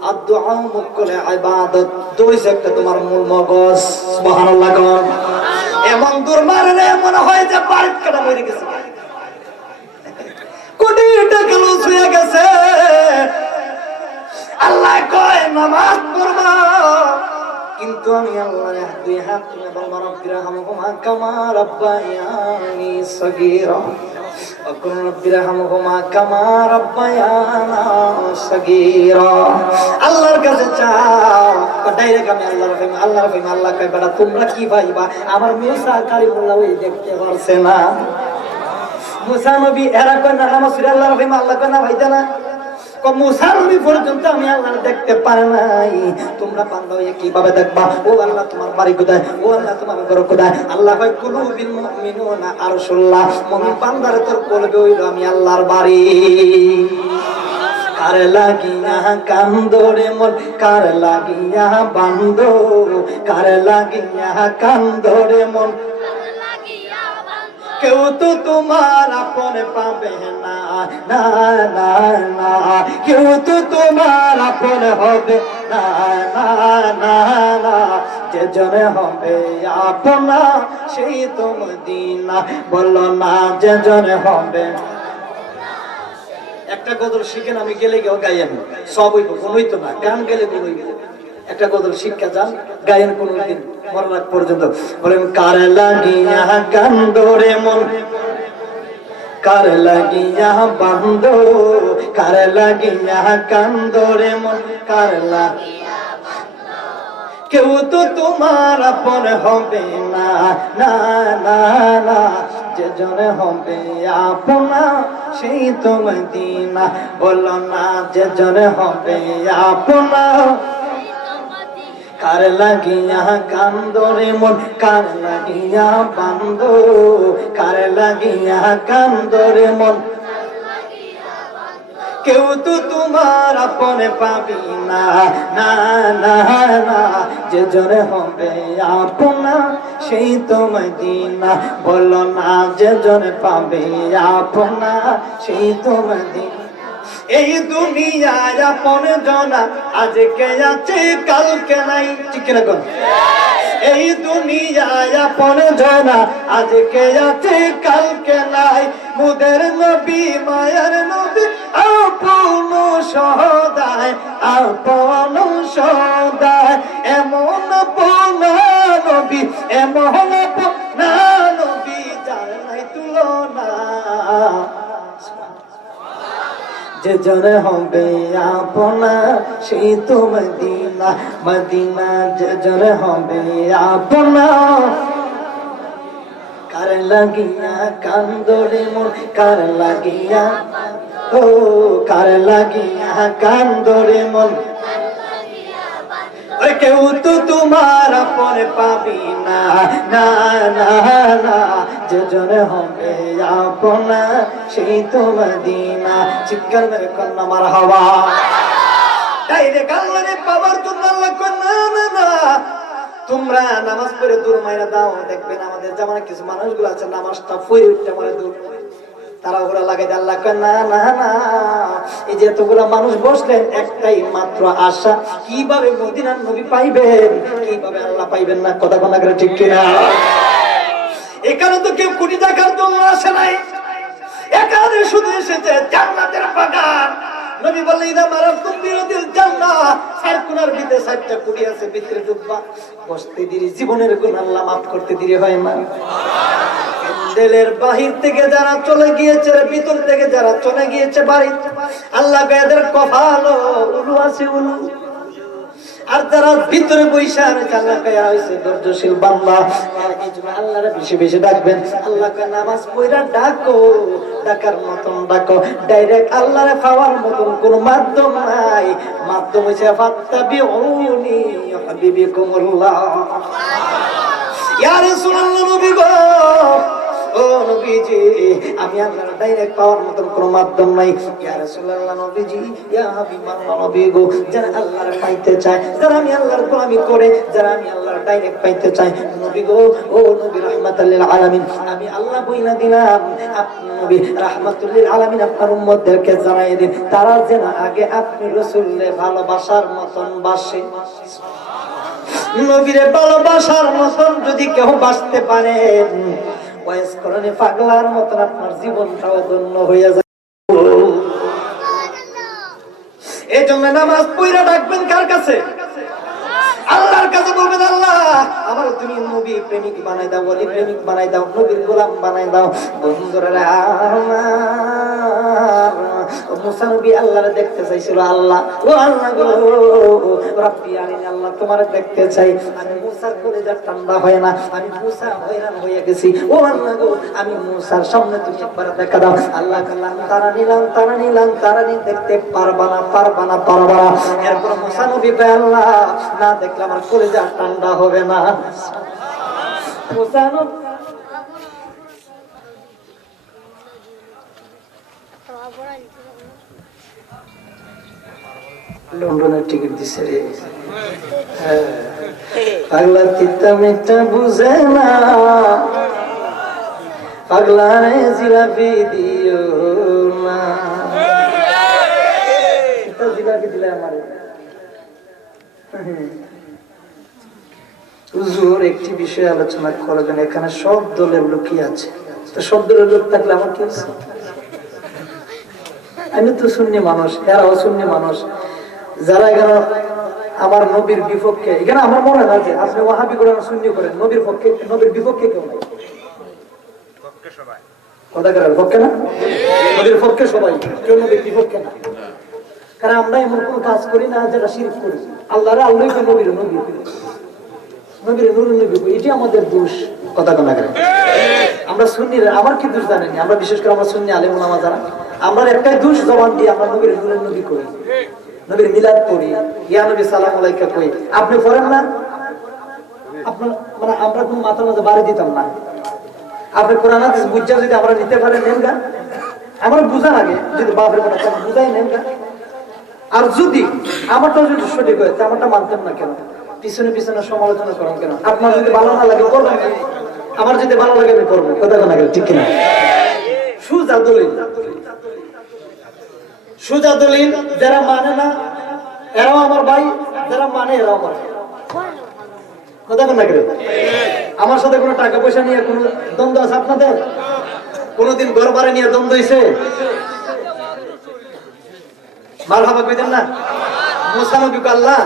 আদ-দুআ মুকলে ইবাদত, দুই একটা তোমার মূল মগজ। সুবহানাল্লাহ। এমন দূর মারে মনে হয় যে বাড়িতে কাটা মরে গেছে, কোটি টাকা লস হয়ে গেছে। আল্লাহ কয় নামাজ পড়বা, কিন্তু আমি আল্লাহর দুই হাত তুলে বলবো রব্বিরহামহুমা কামা রাব্বায়ানি সগীরা, ওয়াকুল রব্বিরহামহুমা কামা রাব্বায়ানা সগীরা। আল্লাহর কাছে চাও, ডাইরেক্ট আমি আল্লাহর প্রেমে, আল্লাহর প্রেমে। আল্লাহ কয় বেটা তোমরা কি ভাইবা, আমার মুসা কালিমুল্লাহ ওই দেখতে পারছে না? মুসা নবী এরা কয় না নামাজ পড়ে আল্লাহর প্রেমে, আল্লাহ কয় না ভাইতা না। মুসা নবী পর্যন্ত আমি আল্লাহ দেখতে পারে নাই, তোমরা বান্দা হয়ে কিভাবে দেখবা? ও আল্লাহ তোমার বাড়ি কোথায়? ও আল্লাহ তোমার ঘর কোথায়? আল্লাহ কয় কুলুবিল মুমিনুনা আরশুল্লাহ, মুমিন বান্দার তোর কলবে হইল আমি আল্লাহর বাড়ি। কার লাগিয়া কান্দরে মন, কার লাগিয়া বান্দো, কার লাগিয়া কান্দরে মন, কেউ তো তোমার আপন পাবে না, না না না, কেউ তো তোমার আপন হবে না, না না না, যে জনে হবে আপনা সেই তো মদিনা। বলো না যে জনে হবে। একটা গজল শিখেন, আমি গেলে গেও গাইয়েন, সব হইব, কোন হইতো না, গান গেলে কোন হইব। একটা গজল শিক্ষা যান, গায়েন কোনদিন মরার আগ পর্যন্ত। বলেন কার লাগিয়া কান্দরে মন, কার লাগিয়া বান্দো, কার লাগিয়া কান্দরে মন, কার লাগিয়া, কেউ তো তোমার আপন হবে না, না না না, যে জনে হবে আপনা সেই তো মদিনা। বলো না যে জনে হবে আপনা, কার লাগিয়া কান্দরে মন, কার লাগিয়া বান্দো, কার লাগিয়া কান্দরে মন, কেউ তো তোমার আপন পাবি না, না না না, যে জনে হবে আপনা সেই তো মদিনা। বলো না যে জনে পাবে আপনা সেই তো মদিনা। এই দুনিয়ায় আপন জনা আজকে আছে কালকে নাই, ঠিক না কোন? এই দুনিয়ায় আপন জনা আজকে আছে কালকে নাই, মুদের নবী মায়ার নবী আপন সদায়, আপন সদায়, এমন আপন নবী, এমন আপন নবী যার নাই তুলনা। যে জনে হবে আপনা সেই তো মদিনা, মদিনা যে জনে হবে আপনা। কার লাগিয়া কান্দরে মন, কার লাগিয়া, ও কার লাগিয়া কান্দরে মন, কেউ তো তোমার আপনে পাবি না, না না না, যেজন হবে আপনা সেই তো মদিনা। চিৎকার মেরে কন্যা মারহাবা। ডাইরেক্ট আল্লাহরে পাওয়ার জন্য আল্লাহ কয় না না না, তোমরা নামাজ পড়ে দূর মাইরা দাও। দেখবেন আমাদের জামানায় কিছু মানুষগুলো আছে নামাজটা পড়ে উঠতে মারে দূর, তারা ওরা লাগাই দেয়। আল্লাহ কয় না না না, এই যে এতগুলা মানুষ বসলেন একটাই মাত্র আশা, কিভাবে মদিনার নবী পাইবেন, কিভাবে আল্লাহ পাইবেন না। কথা কোনা করে ঠিক কিনা? এখানে তো কেউ কোটি টাকার জন্য আসে নাই, এখানে শুধু এসেছে জান্নাতের বাগান। নবী বললেন ইদা মারাতুম বিরদিল জান্নাহ, চার কোণার ভিতরে 4টা কুড়ি আছে, ভিতরে ঢুকবা, বসতে দেরি, জীবনের গুনাহ আল্লাহ maaf করতে দেরি হয় না। প্যান্ডেলের বাহির থেকে যারা চলে গিয়েছে, ভিতর থেকে যারা চলে গিয়েছে বাড়ি, আল্লাহ এদের কপাল উলু আছে উলু। আর যারা ভিতরে বৈশা আছে আল্লাহ কয়া হইছে ধৈর্যশীল বান্দা। এই জন্য আল্লাহরে বেশি বেশি ডাকবেন। আল্লাহকে নামাজ পড়া ডাকো, ডাকার মতন ডাকো। ডাইরেক্ট আল্লাহরে পাওয়ার মতন কোন মাধ্যম নাই। মাধ্যম হইছে ফাত্তাবিউনি ইউহিব্বুকুমুল্লাহ। ইয়া রাসূলুল্লাহ, নবী গো, ও নবীজি, আমি আল্লাহর ডাইরেক্ট পাওয়ার মতন কোনো মাধ্যম নাই। ইয়া রাসূলুল্লাহ, নবীজি, ইয়া হাবিবাল্লাহ, নবী গো, যারা আল্লাহর পাইতে চায়, যারা আমি আল্লাহর গোলামি করে, যারা আমি আল্লাহর ডাইরেক্ট পাইতে চায়, নবী গো, ও নবী রাহমাতাল লিল আলামিন, আমি আল্লাহ বইলা দিলাম, আপনি নবী রাহমাতুল লিল আলামিন, আপনার উম্মতদেরকে জানাই দিন, তারা যেন আগে আপনি রাসূলকে ভালোবাসার মতন বাসে। নবীরে ভালোবাসার মতন যদি কেউ বাসতে পারেন, ওয়াইস করণে পাগলার মতন আপনার জীবনটাও ধন্য হয়ে যায়। এই জন্য নামাজ পড়া ডাকবেন কার কাছে? আল্লাহর কাছে বলবেন, আল্লাহ আমার তুমি নবী প্রেমিক বানাই দাও, ওলি প্রেমিক বানাই দাও, নবীর গোলাম বানাই দাও। বন্ধুরা, মুসা নবী আল্লাহরে দেখতে চাইছিল। আল্লাহ, ও আল্লাহ গো, রব্বি আরিনি, আল্লাহ তোমারে দেখতে চাই। আমি মুসার কলিজা ঠান্ডা হয় না, আমি মুসা হয়রান হয়ে গেছি। ও আল্লাহ গো, আমি মুসার সামনে তুমি একবার দেখা দাও। আল্লাহ কাল্লাম তারা নিলাম, তারা নিলাম, তারা নি দেখতে পারবা না, পারবা না, পারবা না। এরপর মুসা নবী কয়, আল্লাহ না দেখলে আমার কলিজা ঠান্ডা হবে না। মুসা নবী লন্ডনের টিকিট দিছে রে। পাগলা তিতা মিঠা বুঝে না, পাগলা রে জিলাপি দিও না। জিলাপি দিলে আমার হুজুর একটি বিষয় আলোচনা করবেন। এখানে সব দলের লোকই আছে, তো সব দলের লোক থাকলে আমার কি আছে? আমি তো সুন্নি মানুষ, এরাও সুন্নি মানুষ। যারা এখানে আমার নবীর বিপক্ষে, এখানে আমার মনে হয় যে আপনি ওয়াহাবি করেন, সুন্নি করেন, নবীর পক্ষে, নবীর বিপক্ষে কেউ নাই। কথা করার পক্ষে না, নবীর পক্ষে সবাই, কেউ নবীর বিপক্ষে না। কারণ আমরা এমন কোন কাজ করি না যেটা শিরক করি। আল্লাহরে আল্লাহ, নবীর নবী, নবীর নূর নবী, এটি আমাদের দোষ। কথা কোনা করে আমরা সুন্নিরা, আমার কি দোষ জানেন? আমরা বিশেষ করে আমরা সুন্নি আলেম ওলামা যারা, আমরা একটাই দোষ, জবান দিয়ে আমরা নবীর নূরের নবী করি, নবীর মিলাদ পড়ি, ইয়া নবী সালাম আলাইকা কই। আপনি পড়েন না? আপনার মানে আমরা কোন মাথা মাঝে বাড়ি দিতাম না। আপনি কোরআন হাদিস বুঝা যদি আমরা নিতে পারেন, নেন গা। আমার বুঝার আগে যদি বাপের কথা বুঝাই নেন গা। আর যদি আমারটা যদি সঠিক হয়, আমারটা মানতেন না কেন? পিছনে পিছনে সমালোচনা করেন কেন? আপনার যদি ভালো না লাগে করবেন, আমার যদি ভালো লাগে আমি করবো। কথা না গেলে ঠিক কিনা? সুজা দলিল, সুজা দলিল যারা মানে না এরাও আমার ভাই, যারা মানে এরাও আমার। কথা না গেলে আমার সাথে কোনো টাকা পয়সা নিয়ে কোনো দ্বন্দ্ব আছে আপনাদের? কোনোদিন ঘর বাড়ি নিয়ে দ্বন্দ্ব হয়েছে? মারহাবা কইতেন না? মুসা নবী কয়, আল্লাহ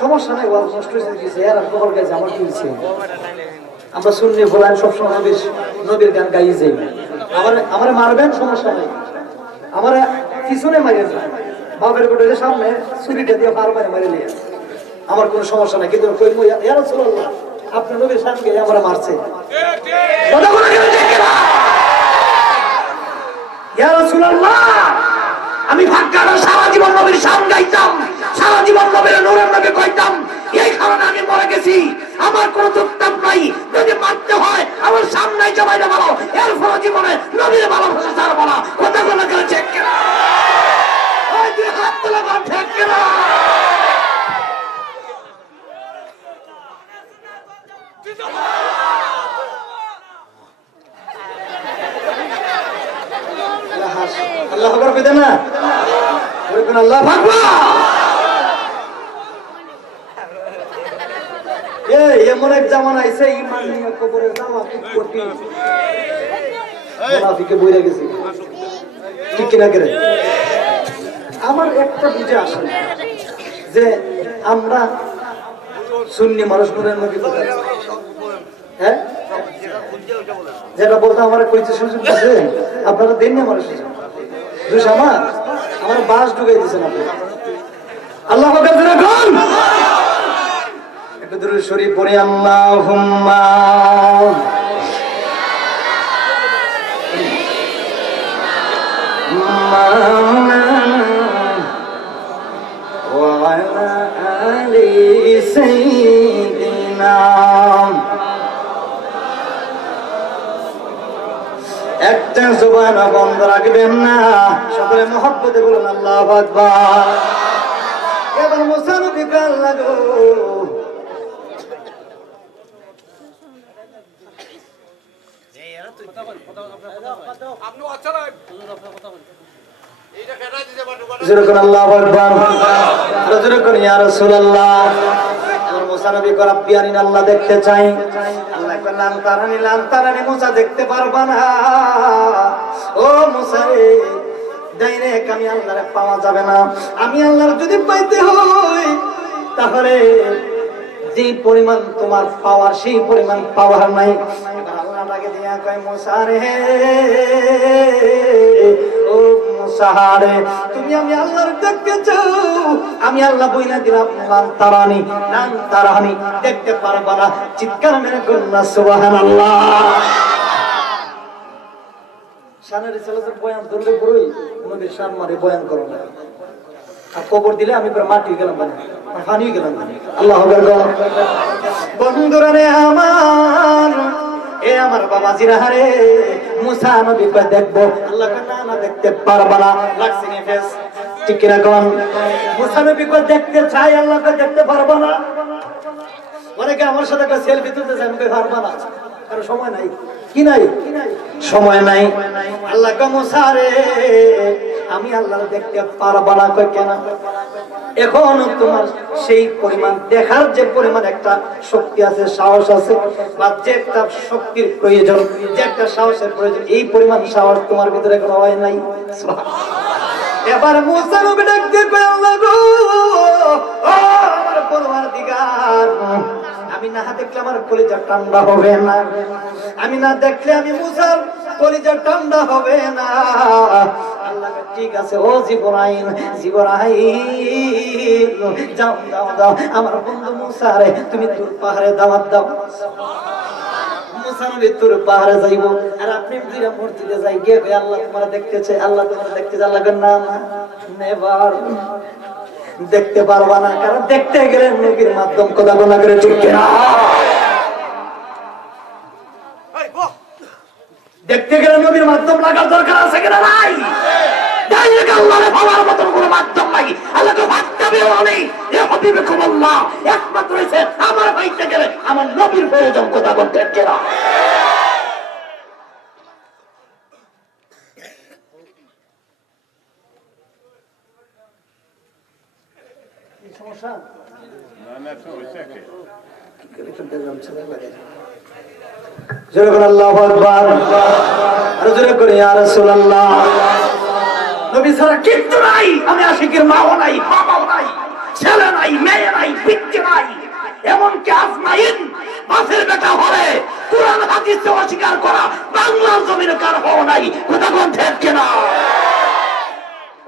সমস্যা নাই, ওয়াজ নষ্ট হয়ে গেছে, এর আর কবর গাইছে, আমার কি হয়েছে? আমরা শুননি বলেন সবসময় নবীর নবীর গান গাইয়ে যাই। আমার মারবেন, সমস্যা নাই, আমার পিছনে মারিয়ে যান, বাপের কোটের সামনে ছুরিটা দিয়ে পার মারে মারি নিয়ে, আমার কোনো সমস্যা নাই। কিন্তু ইয়া রাসূলুল্লাহ, আপনি নবীর সামনে আমরা মারছে। ইয়া রাসূলুল্লাহ, আমি ভাগ্যার সারা জীবন নবীর সামনে গাইতাম, সারা জীবন নবীর নূরের নবী কইতাম, এই অসুবিধা না? বলবেন আল্লাহু আকবার। এমন এক জামানা আইছে ঈমান নিয়ে কবরে যাওয়া খুব কঠিন। মুনাফিকে বইরা গেছে, ঠিক কিনা করে? আমার একটা বুঝে আসে না যে আমরা সুন্নি মানুষ নূরের নবী কোথায়? হ্যাঁ, যেটা বলতে আমার কইতে সুযোগ আছে, আপনারা দেন না আমার সুযোগ। দোষ আমার বাস ঢুকাই দিয়েছেন আপনি। আল্লাহ পাকের জন্য কোন একটু দুরূদ শরীফ পড়ে আল্লাহুম্মা ওয়া আলা আলি সাইয়্যিদিনা। একটা জবান বন্ধ রাখবেন না, সকলে মহব্বতে বলুন আল্লাহু আকবার। এবার মুসা নবী গাল লাগো, যেরকম আল্লাহু আকবার, যেরকম ইয়া রাসূলুল্লাহ। এবার মুসা নবী কো রাব্বি আরিনা, আল্লাহ দেখতে চাই। আল্লাহ কো লান তারানি মুসা দেখতে পারবা না। ও মুসা রে, ডাইনে আমি আল্লাহরে পাওয়া যাবে না। আমি আল্লাহর যদি পাইতে হয় তাহলে যে পরিমাণ তোমার পাওয়ার সেই পরিমাণ পাওয়ার নাই। এবার আল্লাহ ডাকে দিয়া কয় মুসা রে, ও মুসা রে, তুমি আমি আল্লাহর দেখতে চাও? আমি আল্লাহ বইলা দিলাম লান তারানি দেখতে পারবা না। চিৎকার মেরে কন্যা সুবহানাল্লাহ। শানের ছেলেদের বয়ান ধরলে পড়ই নবীর শান মারে বয়ান করো না। আর কবর দিলে আমি পুরো মাটি গেলাম, পানি গেলাম। আল্লাহ বন্ধুরা রে আমার, এ আমার বাবা জিরাহারে, মুসা নবী কয় দেখবো। আল্লাহ না দেখতে পারবা না, লাগছে নি ফেস, ঠিক কিনা কোন? মুসা নবী কয় দেখতে চাই, আল্লাহ কয় দেখতে পারবা না। অনেকে আমার সাথে একটা সেলফি তুলতে চায়, আমি কই পারবা না, কারণ সময় নাই। কি নাই? সময় নাই। আল্লাহ কয় মুসা রে, আমি আল্লাহ দেখতে পারবা না। কয় কেন? এখন তোমার সেই পরিমাণ দেখার যে পরিমাণ একটা শক্তি আছে, সাহস আছে, বা যে একটা শক্তির প্রয়োজন, যে একটা সাহসের প্রয়োজন, এই পরিমাণ সাহস তোমার ভিতরে কোনো হয় নাই। এবার মুসা নবী ডাকতে কয় আল্লাহ গো, ও আমার পরওয়ারদিগার, আমি না দেখলে আমার কলিজা ঠান্ডা হবে না। আমি না দেখলে আমি মুসার কলিজা ঠান্ডা হবে না। আল্লাহ ঠিক আছে, ও জিবরাইল যাও দাও দাও, আমার বন্ধু মুসা রে তুমি তুর পাহাড়ে দাওয়াত দাও। মুসা নবী তুর পাহাড়ে যাইবো, আর আপনি দুইটা মসজিদে যাই গিয়ে আল্লাহ তোমার দেখতেছে, আল্লাহ তোমার দেখতেছে। আল্লাহ না না, নেভার, দেখতে পারবা না, কারণ দেখতে গেলে নবীর মাধ্যম কথা বলা করে, ঠিক কিনা? দেখতে গেলে নবীর মাধ্যম লাগার দরকার আছে কিনা? নাই। ডাইরেক্ট আল্লাহরে পাওয়ার মতন কোনো মাধ্যম নাই। আল্লাহকে ভাবতে হবে, এ হাবিবুকুম আল্লাহ, একমাত্র হইছে আমার হইতে গেলে আমার নবীর প্রয়োজন, কথা বলতে কিনা? সমস্যা যেরকম আল্লাহু আকবার, আর জোরে করে ইয়া রাসূলুল্লাহ। নবী ছাড়া কিচ্ছু নাই। আমি আশিকের মাও নাই, বাবাও নাই, ছেলে নাই, মেয়ে নাই, পিচ্চি নাই, এমনকি আজমাইন বাসের বেটা হলে কুরআন হাদিস অস্বীকার করা বাংলার জমিনে কার হওয়া নাই, কথা কোন ঠিক কিনা?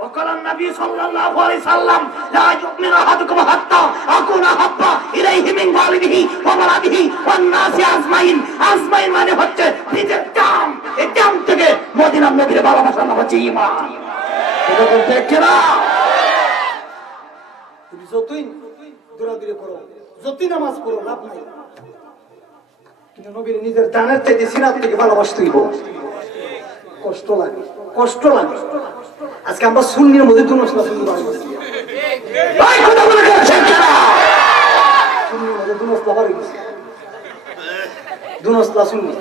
وقال النبي صلى الله عليه وسلم لا يؤمن أحدكم حتى أكون أحب إليه من والده وولده والناس أجمعين। أجمعين মানে হচ্ছে নিজের জান, এই জান থেকে মদিনার নবীর ভালোবাসা নাম হচ্ছে ঈমান। এটা বলতে কিনা? তুমি যতই দৌড়াদৌড়ি করো, যতই নামাজ পড়ো, লাভ নাই। কিন্তু নবীর নিজের জানের চাইতে সিনাত থেকে ভালোবাসতে হইব। কষ্ট লাগে, কষ্ট লাগে। আজকে আমরা সুন্নির মধ্যে দুনসলা সুন্নি বাড়ি ভাই, কথা বলে গেছেন কেন? সুন্নির মধ্যে দুনসলা বাড়ি গেছে, দুনসলা সুন্নি।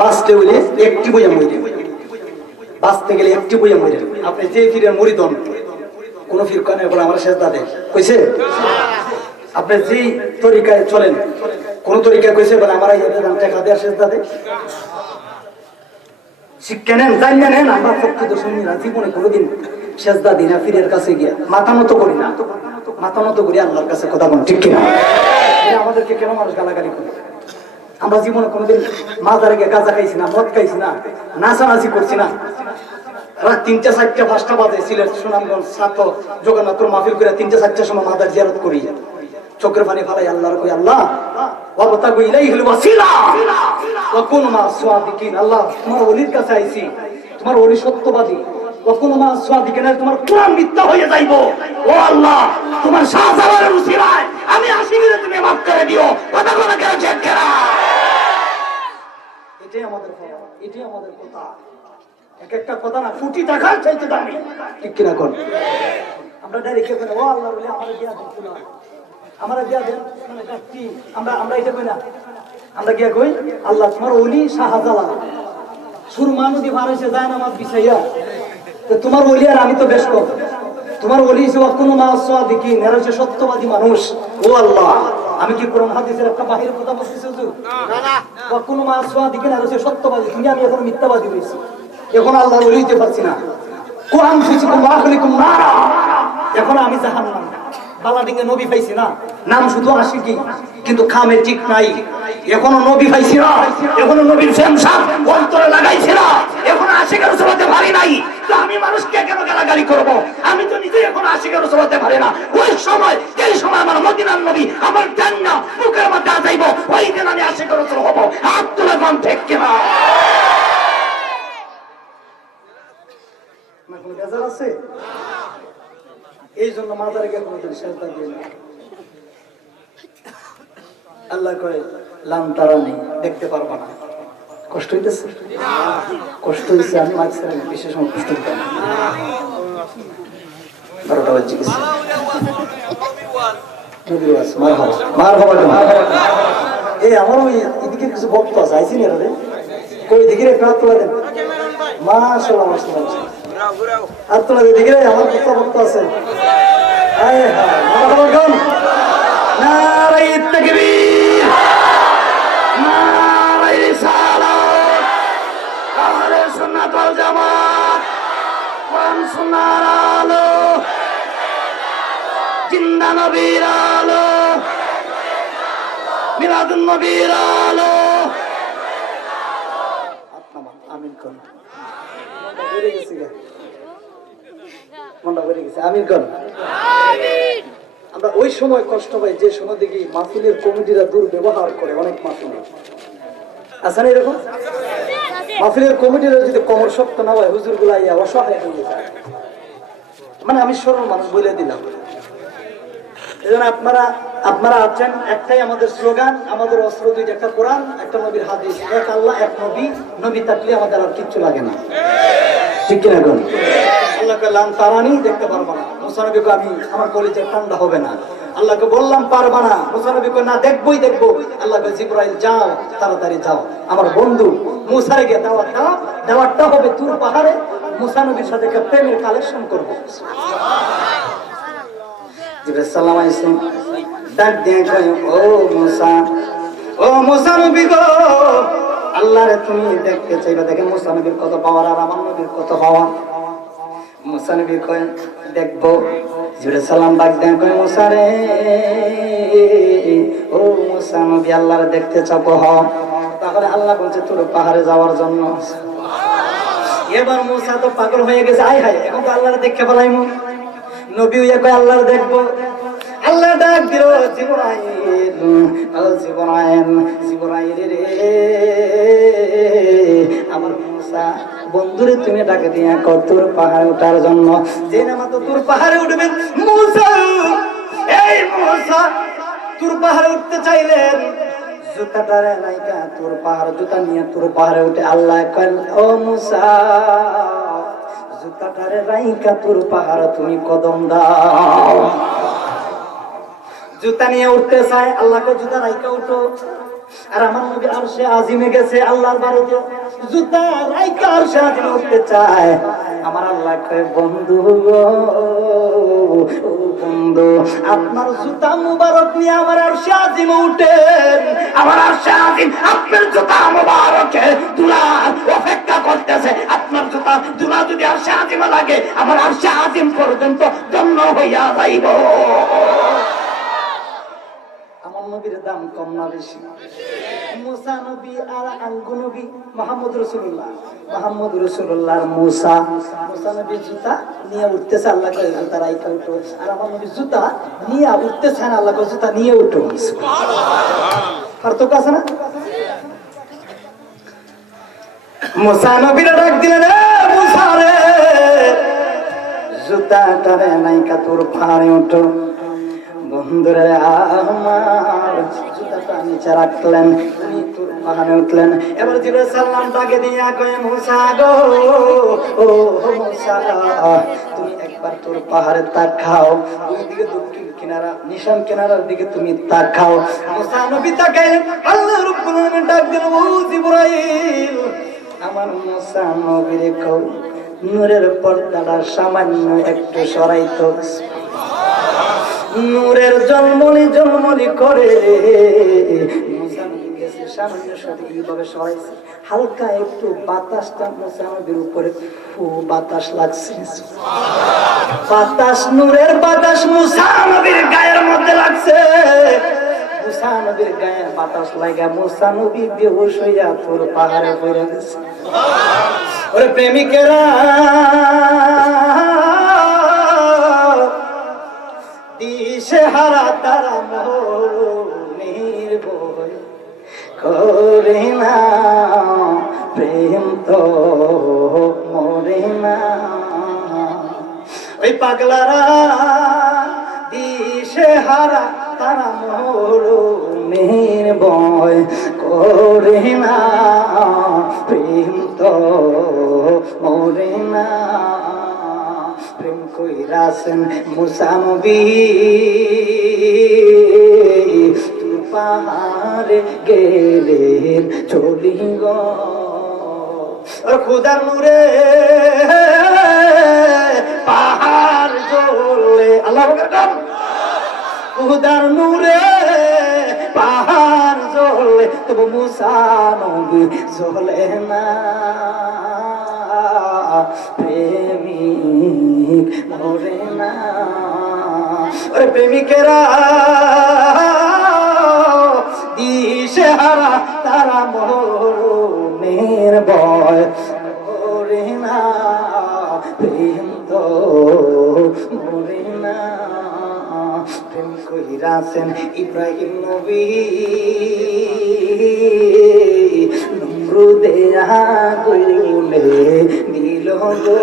বাঁচতে হইলে একটি বইয়া মরে, বাঁচতে গেলে একটি বইয়া মরে। আপনি যে ফিরের মরিদন, কোন ফির কানে বলে আমার সেজদা দেয় কইছে? আপনি যে তরিকায় চলেন, কোন তরিকায় কইছে বলে আমার টাকা দেওয়ার সেজদা দেয়? শিক্ষা নেন, জানিয়া নেন। আমরা প্রকৃত শুনি না, জীবনে কোনোদিন সেজদা দিই না, ফিরের কাছে গিয়া মাথা নত করি না, মাথা নত করি আল্লাহর কাছে কথা বল, ঠিক কিনা? আমাদেরকে কেন মানুষ গালাগালি করে? আমরা জীবনে কোনোদিন মাজারে গিয়ে গাঁজা খাইছি না, মদ খাইছি না, নাচানাচি করছি না। রাত 3টা 4টা 5টা বাজে সিলেট সুনামগঞ্জ ছাত্র জগন্নাথপুর মাহফিল করে 3টা 4টার সময় মাজার জিয়ারত করি, চোখের পানি ফালাই আল্লাহর কই আল্লাহ ওয়াবতাগু ইলাইহিল ওয়াসিলা ওয়া কুনু মা সাদিকিন। আল্লাহ তোমার ওলির কাছে আইছি, তোমার ওলি সত্যবাদী, ওয়া কুনু মা সাদিকিন, তোমার কোরআন মিথ্যা হয়ে যাইবো। ও আল্লাহ তোমার শাহজালালের উসিলায় আমি আশিকিরে তুমি মাফ করে দিও। কথা বলা কেন চেক করা? এটাই আমাদের কথা, এটাই আমাদের কথা। এক একটা কথা না কোটি টাকার চাইতে দামি, ঠিক কিনা কোন? আমরা ডাইরেক্ট কেন ও আল্লাহ বলে আমারে দিয়া দিন না, আমারে দিয়া দেন মানে কি? আমরা এটা কই না, আমরা গিয়া কই আল্লাহ তোমার ওলি শাহজালাল সুরমা নদী পার হইছে যায় নামাজ বিছাইয়া, তো তোমার ওলি আর আমি তো বেশ কম। তোমার ওলি হিসেবে কোনো মাসাদিকিন, এরা হচ্ছে সত্যবাদী মানুষ। ও আল্লাহ আমি কি কোরআন হাদিসের একটা বাহিরের কথা বলতেছি হুজুর? না না, কোনো মাসাদিকিন এরা হচ্ছে সত্যবাদী। তুমি আমি এখন মিথ্যাবাদী হইছি, এখন আল্লাহর ওলি হইতে পারছি না। কোরআন ফুসিকুম ওয়া আখলিকুম নারা, এখন আমি জাহান্নাম। বালাডিঙ্গে নবী পাইছি না, নাম শুধু আশিকি কিন্তু কামে ঠিক নাই। এখনো নবী পাইছি না, এখনো নবীর সেমসাম অন্তরে লাগাইছি না, এখনো আশিকের চলতে পারি নাই। তো আমি মানুষকে কেন গালাগালি করব? আমি তো নিজে এখন আশিকের চলতে পারি না। ওই সময় এই সময় আমার মদিনার নবী আমার জান্নাত বুকের মধ্যে যাইব, ওই দিন আমি আশিকের চল হব। হাত তুলে কোন ঠিক কিনা? না কোন বেজার আছে? এই জন্য মাজারে গিয়ে কোনোদিন সেজদা দিয়ে না। আল্লাহ কয় লাম তারানি, দেখতে পারবা না। কষ্ট হইতেছে? কষ্ট হইছে, আমি মাঝে বিশেষ সময় কষ্ট হইতে না। 12টা বাজে গেছে। এই আমার ওই এদিকে কিছু ভক্ত আছে, আইসি না রে, কই দিকে হাত তোলা দেন। মাশাআল্লাহ মাশাআল্লাহ, হাত তোলা দেন দিকে, আমার কত ভক্ত আছে। হায় হায়, মারহাবা গান, নারায়ে তাকবীর, নারায়ে রিসালাত, আহলে সুন্নাত ওয়াল জামাত, কোরআন সুন্নাহর আলো, জিন্দা নবীর আলো, মিলাদুন নবীর আলো। আমিন কোন বেড়ে গেছে গা, মনটা বেড়ে গেছে। আমিন কোন আমিন। আমরা ওই সময় কষ্ট পাই যে সময় দেখি মাহফিলের কমিটিরা দুর্ব্যবহার করে। অনেক মাহফিলে আছে না এরকম? মাহফিলের কমিটিরা যদি কোমর শক্ত না হয়, হুজুর গুলা ইয়া অসহায় হয়ে যায়। মানে আমি সরল মানুষ বলে দিলাম। এজন্য আপনারা আছেন, একটাই আমাদের স্লোগান, আমাদের অস্ত্র দুইটা, একটা কোরআন, একটা নবীর হাদিস। এক আল্লাহ, এক নবী, নবী থাকলে আমাদের আর কিচ্ছু লাগে না, ঠিক কিনা? আল্লাহকে লাম তারানি, দেখতে পারবা না। মুসা নবীকে আমি, আমার কলিজা ঠান্ডা হবে না। আল্লাহকে বললাম পারবা না, মুসা নবীকে না দেখবোই দেখবো। আল্লাহকে জিবরাইল যাও, তাড়াতাড়ি যাও, আমার বন্ধু মুসারে গিয়ে দাওয়াত দাও। দাওয়াতটা হবে তুর পাহাড়ে, মুসা নবীর সাথে একটা প্রেমের কালেকশন করবো। জিবরাইল সালাম আলাইহিস ডাক দিয়ে কয়, ও মুসা, ও মুসা নবী গো, আল্লাহরে তুমি দেখতে চাইবা। দেখেন মুসা নবীর কত পাওয়ার আর আমার নবীর কত পাওয়ার। মুসা নবী কয় দেখবো। জিবরাইল সালাম ডাক দিয়ে কয়, মুসা রে, ও মুসা নবী আল্লাহরে দেখতে চাও? তাহলে আল্লাহ বলছে তোর পাহাড়ে যাওয়ার জন্য। এবার মুসা তো পাগল হয়ে গেছে, আয় হায়, এখন তো আল্লাহরে দেখতে পেলাইমু। নবী হইয়া কয় আল্লাহরে দেখবো। আল্লাহ ডাক দিল, জিবরাইল, ও জিবরাইল, জিবরাইল রে, আমার মুসা বন্ধুরে তুমি ডাকে দিয়া তোর পাহাড়ে ওঠার জন্য। যে নামা তো তোর পাহাড়ে উঠবেন মুসা, এই মুসা তোর পাহাড়ে উঠতে চাইলেন, জুতাটারে নাইকা তোর পাহাড়, জুতা নিয়ে তোর পাহাড়ে উঠে। আল্লাহ কয়, ও মুসা জুতাটারে রাইকা তোর পাহাড় তুমি কদম দাও। জুতা নিয়ে উঠতে চায়, আল্লাহকে জুতা রাইকা উঠো। আর আমার নবী আরশে আজিমে গেছে আল্লাহর বাড়িতে, জুতা রাইকা আরশে আজিমে উঠতে চায়। আমার আল্লাহ কয় বন্ধু গো, ও বন্ধু, আপনার জুতা মুবারক নিয়ে আমার আরশে আজিমে উঠেন। আমার আরশে আজিম আপনার জুতা মুবারকে দুলার অপেক্ষা করতেছে। আপনার জুতা দুলা যদি আরশে আজিমে লাগে, আমার আরশে আজিম পর্যন্ত ধন্য হইয়া যাইব। আমার নবীর দাম কম না বেশি? মুসা নবী আর আঙ্গু নবী মুহাম্মদ রাসূলুল্লাহ, মুহাম্মদ রাসূলুল্লাহর মুসা নবী জুতা নিয়ে উঠতেছে, আল্লাহ কয় জুতা রাইখা উঠো। আর আমার নবী জুতা নিয়ে উঠতেছে না, আল্লাহ কয় জুতা নিয়ে উঠো। পার্থক্য আছে না? মুসা নবীর ডাক দিলেন, রে মুসা রে, জুতাটারে নাইকা তোর পাহাড়ে উঠো। বন্ধুরে আমার জুতাটা নিচে রাখলেন, উনি তোর পাহাড়ে উঠলেন। এবার জিবরাইল সালাম ডাকে দিয়া কয় মুসা গো, ও মুসা, তুমি একবার তোর পাহাড়ে তাকাও, ওইদিকে দক্ষিণ কিনারা নিশান কিনারার দিকে তুমি তাকাও। মুসা নবী তাকাইলেন, আল্লাহ রাব্বুল আলামিন ডাক দিলেন, ও জিবরাইল, আমার মুসা নবীরে কও নূরের পর্দাটা সামান্য একটু সরাইতো। নূরের জন্মলি জন্মলি করে সামান্য সঠিকভাবে সরাইছে, হালকা একটু বাতাসটা মুসা নবীর উপরে বাতাস লাগছে। বাতাস, নূরের বাতাস মুসা নবীর গায়ের মধ্যে লাগছে। মুসা নবীর গায়ে বাতাস লাগা মুসা নবী বেহুশ হইয়া তোর পাহাড়ে পড়ে গেছে। ওরে প্রেমিকেরা, দিশে হারা তারা মনের বই করে না, প্রেম তো মরে না। ওই পাগলারা দিশে হারা তারা মনের বই করে না, প্রেম তো মরে না। প্রেম কইরাছেন মুসা নবী তুই পাহাড়ে গেলেন চলি গো। খুদার নূরে পাহাড় জ্বলে, আল্লাহ খুদার নূরে পাহাড় জ্বলে, তবু মুসা নবী জ্বলে না। প্রেমিক মরে না। ওরে প্রেমিকেরা, দিশে হারা তারা মনের ভয় মরে না, প্রেম তো মরে না। প্রেম কইরাছেন ইব্রাহিম নবী নমরুদে আগুনে দিল গো।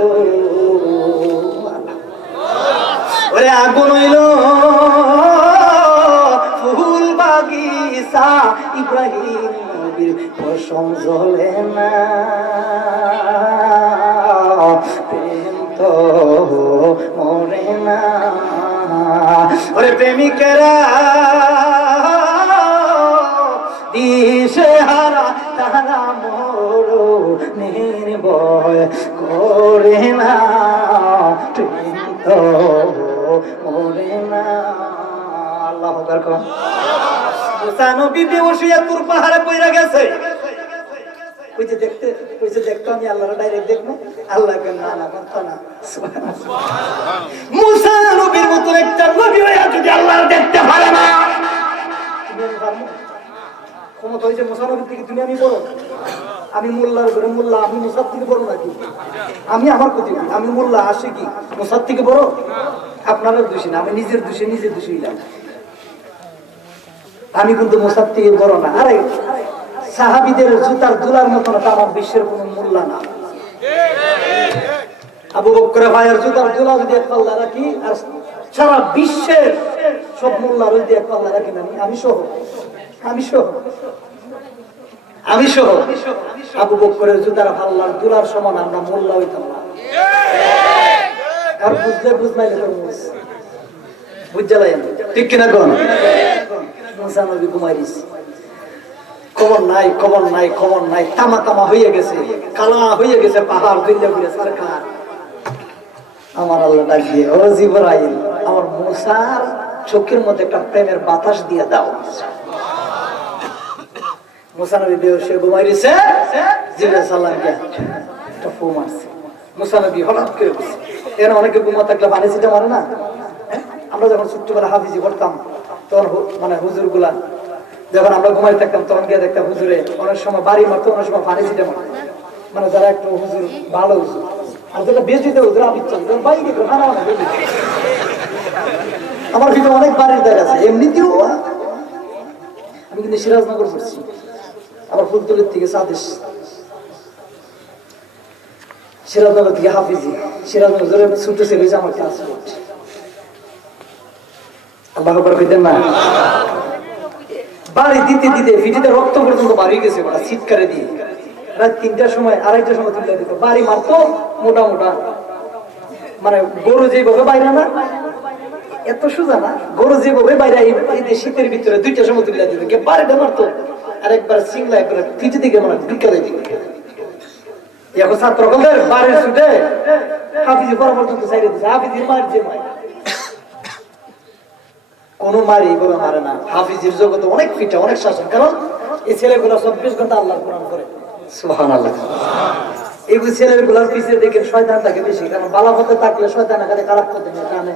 ওরে আগুন হইল ফুল বাগিচা, ইব্রাহিম নবীর পশম জ্বলে না। প্রেম তো মরে না। ওরে প্রেমিকেরা, দিশে হারা তারা মরণের ভয় করে না, প্রেম তো মরে না। আল্লাহু আকবার। মুসা নবী বেহুশিয়া তুর পাহাড়ে পইরা গেছে। কইছে দেখতে, কইছে দেখতো আমি আল্লাহর ডাইরেক্ট দেখবো। আল্লাহ কেন না না কথা না। মুসা নবীর মতো একটা নবী হইয়া যদি আল্লাহ দেখতে পারে না, তুমি আমি পারবো? ক্ষমতা হয়েছে মুসা নবীর থেকে তুমি আমি বড়? আমি মোল্লার ঘরে মোল্লা, আমি মুসার থেকে বড় নাকি? আমি আমার ক্ষতি, আমি মোল্লা আসি কি মুসার থেকে বড়? আপনাদের দোষী না, আমি নিজের দোষে নিজের দোষী হইলাম। আমি কিন্তু মুসার থেকে বড় না। আরে সাহাবীদের জুতার দুলার মতো না, আমার বিশ্বের কোন মোল্লা না। আবু বকর ভাইয়ের জুতার দুলা যদি এক পাল্লা রাখি, আর সারা বিশ্বের সব মোল্লার যদি এক পাল্লা রাখি না, আমি সহ, আমি সহ, আমি সহ আবু বকরের জুতার পাল্লার দুলার সমান আমরা মোল্লা হইতাম না। আর বুঝলে বুঝলাইলে বুঝালাই ঠিক কিনা? কোন মুসা নবী ঘুমাইরিস খবর নাই খবর নাই খবর নাই, তামা তামা হয়ে গেছে, কালা হয়ে গেছে পাহাড় দুইটা ঘুরে সরকার। আমার আল্লাহ ডাক দিয়ে, ও জিবরাইল, আমার মুসার চোখের মধ্যে একটা প্রেমের বাতাস দিয়ে দাও। মুসা নবী বেহুশে ঘুমাই রয়েছে, জিবরাইল সাল্লামকে একটা ফু মারছে। মুসা নবী হঠাৎ করে বসে, এখানে অনেকে ঘুমা থাকলে পানি ছিটে মারে না। আমরা যখন ছোট্টবেলা হাফিজি করতাম তখন মানে হুজুর গুলা যখন আমরা ঘুমাই থাকতাম তখন গিয়ে দেখতাম হুজুরে অনেক সময় বাড়ি মারতো, অনেক সময় পানি ছিটে মারতো। মানে যারা একটু হুজুর ভালো হুজুর, আর যেটা বেশি হুজুর আমি বাইরে আমার ভিতরে অনেক বাড়ির দেখা আছে। এমনিতেও আমি কিন্তু সিরাজনগর করছি, আবার ফুলতলির থেকে সাদেশ, সিরাজনগর থেকে হাফিজি, সিরাজনগর ছোট ছেলে আমার ক্লাস করছে। আল্লাহ কইতেন না, বাড়ি দিতে দিতে পিঠিতে রক্ত পর্যন্ত বাড়ি গেছে, চিৎকারে দিয়ে রাত 3টার সময় 2:30টার সময় তুলে দিত। বাড়ি মারতো মোটা মোটা, মানে গরু যেভাবে বাইরে না, এত সোজা না, গরু যেভাবে বাইরে এই শীতের ভিতরে 2টার সময় তুলে দিত, বাড়িটা মারতো আর একবার সিংলা একবার পিঠে দিকে মানে ঢুকে দিত। এখন ছাত্রদের বাড়ির ছুটে হাফিজি পড়া পর্যন্ত চাইলে দিচ্ছে। হাফিজির মার যে মায় কোন মারি এইভাবে মারে না। হাফিজির জগতে অনেক ফিটা, অনেক শাসন, কারণ এই ছেলেগুলো 24 ঘন্টা আল্লাহর কোরআন করে। সুবহানাল্লাহ। এই ছেলেগুলোর পিছিয়ে দেখেন শয়তান থাকে বেশি, কারণ বালা পথে থাকলে শয়তান এখানে খারাপ করতে নেই জানে।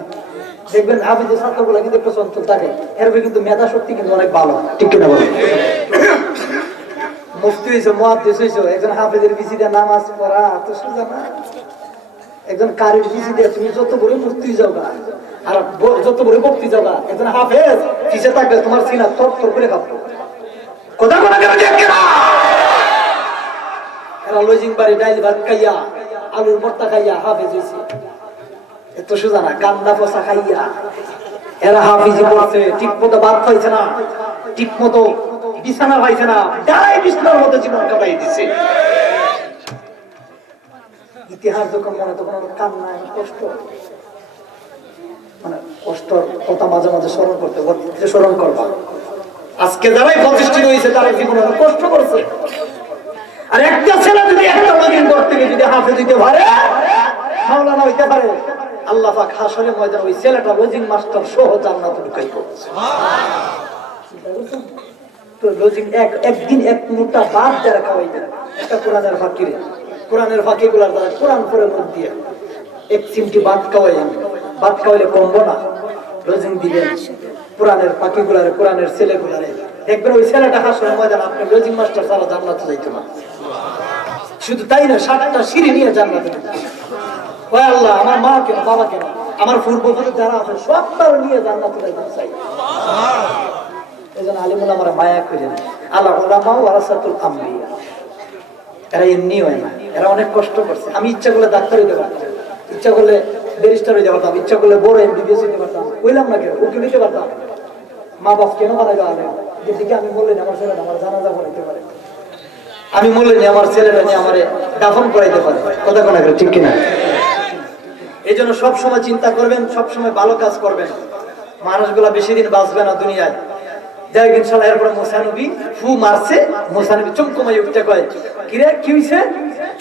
দেখবেন হাফিজের ছাত্রগুলো কিন্তু একটু চঞ্চল থাকে, এর কিন্তু মেধা শক্তি কিন্তু অনেক ভালো, ঠিক কিনা বলেন? মুফতি হয়েছে, মুহাদ্দিস হয়েছে, একজন হাফিজের পিছিয়ে নামাজ পড়া তো সোজা না। একজন কারির পিছিয়ে তুমি যত বড় মুফতি যাও গা আর যত বড় বক্তি যাও গা, একজন হাফেজ পিছিয়ে থাকবে তোমার সিনা তর তর করে খাবো। কথা বলা কেন দেখে না? এরা লজিং বাড়ি ডাইল ভাত খাইয়া আলুর ভর্তা খাইয়া হাফেজ হয়েছে, এত সোজা না। কান্না পচা খাইয়া এরা হাফিজি পড়ছে, ঠিক মতো ভাত খাইছে না, ঠিক মতো বিছানা পাইছে না, ডাই বিছানার মতো জীবন কাটাই দিছে। ইতিহাস যখন মনে তখন কান্নায় কষ্ট, মানে কষ্টর কথা মাঝে মাঝে স্মরণ করতে, স্মরণ করবা। আজকে যারাই প্রতিষ্ঠিত হয়েছে তারা জীবনে কষ্ট করছে। আর একটা ছেলে যদি একটা লজিং করতে গিয়ে যদি হাফেজ দিতে পারে, মাওলানা হইতে পারে, আল্লাহ পাক হাসরের ময়দানে ওই ছেলেটা লজিং মাস্টার সহ জান্নাতে ঢুকাইবে। তো লজিং একদিন এক মুঠা ভাত যারা খাওয়াইবে, একটা কোরআনের ফাঁকিরে, কোরআনের ফাঁকি গুলার দ্বারা কোরআন করে মুখ দিয়ে এক চিমটি ভাত খাওয়াই, ভাত খাওয়াইলে কমবো না, লজিং দিবেন কোরআনের ফাঁকি গুলারে, কোরআনের ছেলে গুলারে, দেখবেন ওই ছেলেটা হাসরের ময়দানে আপনি লজিং মাস্টার ছাড়া জান্নাতে যাইতো না। শুধু তাই না, 7টা সিঁড়ি নিয়ে জান্নাতে ঢুকবে। ওই আল্লাহ, আমার মা কেন, বাবা কেন, আমার পূর্বপুরুষ যারা আছে সবটা নিয়ে জান্নাতে যাইতে চাই। এজন্য আলিমুল আমরা মায়া করেন, আল্লাহ উলামা ওয়ারাসাতুল আমবিয়া। এরা এমনি হয় না, এরা অনেক কষ্ট করছে। আমি ইচ্ছা করলে ডাক্তার হইতে পারতাম, ইচ্ছা করলে ব্যারিস্টার হইতে পারতাম, ইচ্ছা করলে বড় এমবিবিএস হইতে পারতাম, হইলাম না কেন, উকিল হইতে পারতাম। মা বাপ কেন বানাইলো আলেম? যেদিকে আমি বললেন আমার ছেলেটা আমার জানাজা পড়াইতে পারে, আমি বললেন আমার ছেলেটা নিয়ে আমার দাফন করাইতে পারে। কথা কোন ঠিক কিনা? এই জন্য সবসময় চিন্তা করবেন, সবসময় ভালো কাজ করবেন। মানুষগুলা বেশি দিন বাঁচবে না দুনিয়ায়। যাই ইনশাআল্লাহ। এরপরে মুসা নবী ফু মারছে, মুসা নবী চমকমাই উঠতে কয়, কিরে কি হইছে?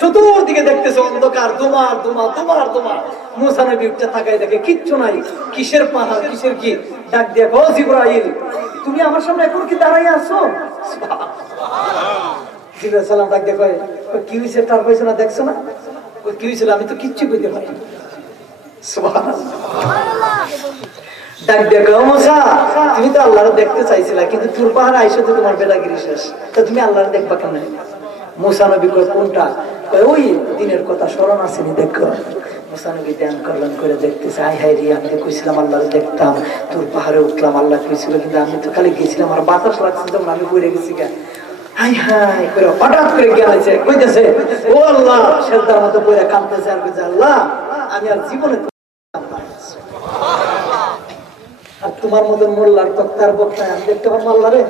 চতুর্দিকে দেখতেছে অন্ধকার, দুমার দুমা দুমার দুমা। মুসা নবী উঠতে তাকায় দেখে কিচ্ছু নাই, কিসের পাহাড়, কিসের কি? ডাক দিয়ে কয়, ও জিবরাইল, তুমি আমার সামনে এখন কি দাঁড়াই আছো? জিবরাইল সালাম ডাক দিয়ে কয়, কি হইছে? তার হইছে না, দেখছো না কি হইছিল? আমি তো কিচ্ছু কইতে পারি না। ডাক দেখো মুসা, তুমি তো আল্লাহর দেখতে চাইছিলা, কিন্তু তোর পাহাড়ে আইসো তো তোমার বেলাগিরি শেষ, তা তুমি আল্লাহর দেখবা কেন? মুসা নবী কয়, কোনটা? কয় ওই দিনের কথা স্মরণ আসেনি, দেখো। মুসা নবী ধ্যান করলেন, করে দেখতেছে, আই হাই রে, আমি তো কইছিলাম আল্লাহর দেখতাম, তোর পাহাড়ে উঠলাম, আল্লাহ কইছিল, কিন্তু আমি তো খালি গেছিলাম, আর বাতাস লাগছে যখন আমি পড়ে গেছি। হাই হাই করে হঠাৎ করে জ্ঞান আছে, কইতেছে, ও আল্লাহ, সেজদার মতো পড়ে কাঁদতেছে, আর কইছে, আল্লাহ আমি আর জীবনে আর তোমার মতন মোল্লার তক্তার বক্তায় আমি দেখতে পাবো আল্লাহ রে।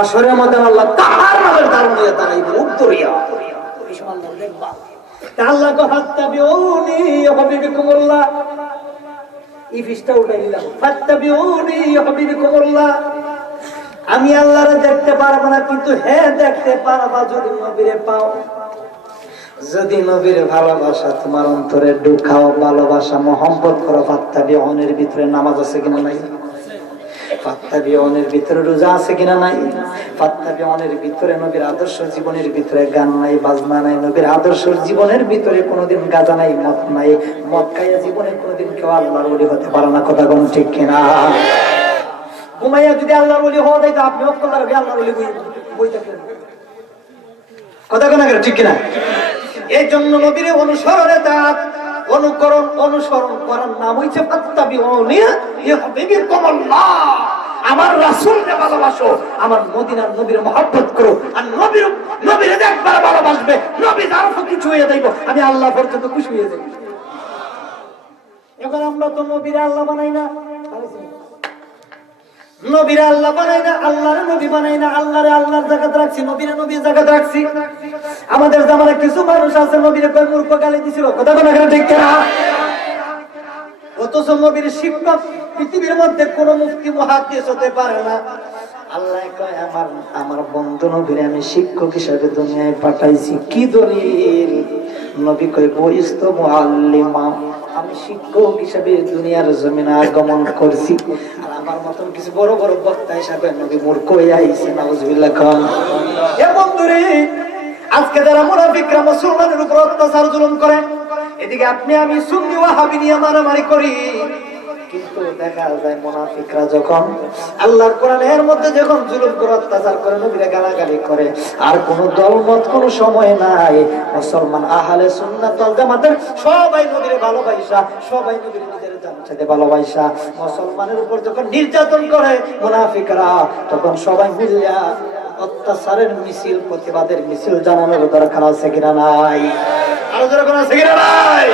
আসরের মধ্যে আল্লাহ তাহার নামের ধারণ হয়ে দাঁড়াইবে উত্তরিয়া, এই সময় আল্লাহ দেখবা। আল্লাহ কো ফাত্তাবিউনি ইউহিব্বুকুমুল্লাহ, এই ফিসটা উঠাই নিলাম, ফাত্তাবিউনি ইউহিব্বুকুমুল্লাহ। আমি আল্লাহরে দেখতে পারবো না, কিন্তু হ্যাঁ দেখতে পারবা যদি নবীরে পাও। যদি নবীর ভালোবাসা তোমার অন্তরে ঢুকাও, ভালোবাসা মহব্বত করো, ফাত্তাবিউনের ভিতরে নামাজ আছে কিনা নাই? ফাত্তাবিউনের ভিতরে রোজা আছে কিনা নাই? ফাত্তাবিউনের ভিতরে নবীর আদর্শ জীবনের ভিতরে গান নাই, বাজনা নাই, নবীর আদর্শ জীবনের ভিতরে কোনোদিন গাঁজা নাই, মদ নাই। মদ খাইয়া জীবনে কোনোদিন কেউ আল্লাহর ওলি হতে পারে না, কথা কোন ঠিক কিনা? ঘুমাইয়া যদি আল্লাহর ওলি হওয়া যায় তো আপনি অক্ষর পারবে আল্লাহর ওলি বই থাকলেন, কথা কোন ঠিক কিনা? এই জন্য নবীর অনুসরণে তার অনুকরণ অনুসরণ করার নাম হইছে ফাত্তাবিউনি ইউহিব্বুকুমুল্লাহ। আমার রাসূলকে ভালোবাসো, আমার মদিনার নবীর মহব্বত করো, আর নবীর একবার ভালোবাসবে, নবী যার কিছু হয়ে যাইব, আমি আল্লাহ পর্যন্ত খুশি হয়ে যাই। এখন আমরা তো নবীর আল্লাহ বানাই না, নবীর আল্লাহ বানাই না, আল্লাহরে নবী বানাই না, আল্লাহরে আল্লাহর জায়গাতে রাখছি, নবীরে নবীর জায়গাতে রাখছি। আমাদের জামানায় কিছু মানুষ আছে নবীরে কয় মূর্খ গালি দিছিল, কথা কোন ঠিক না? অথচ নবীর শিক্ষক পৃথিবীর মধ্যে কোন মুফতি মুহাদ্দিস হতে পারে না। আল্লাহ কয় আমার বন্ধু নবীরে আমি শিক্ষক হিসেবে দুনিয়ায় পাঠাইছি। কি দলিল? নবী কয় বইস্ত মুআল্লিমা, আমি শিক্ষক হিসেবে দুনিয়ার জমিনে আগমন করছি। আর আমার মতন কিছু বড় বড় বক্তা হিসাবে নবী মূর্খ হয়ে আইছে, নাউজুবিল্লাহ। খান এ বন্ধুরে, আজকে যারা মুনাফিকরা মুসলমানের উপর অত্যাচার জুলুম করে, এদিকে আপনি আমি সুন্নি ওয়াহাবি নিয়ে মারামারি করি, কিন্তু দেখা যায় মুনাফিকরা যখন আল্লাহর কোরআনের মধ্যে যখন জুলুম করে অত্যাচার করে, নবীরা গালাগালি করে, আর কোন দলমত কোন সময় নাই। মুসলমান আহলে সুন্নাত ওয়াল জামাতের সবাই নবীরে ভালোবাসা, সবাই নবীর নিজের জান চাইতে ভালোবাসা। মুসলমানের উপর যখন নির্যাতন করে মুনাফিকরা, তখন সবাই মিলিয়া অত্যাচারের মিছিল, প্রতিবাদের মিছিল জানানোর দরকার আছে কিনা নাই? আরো দরকার আছে কিনা নাই?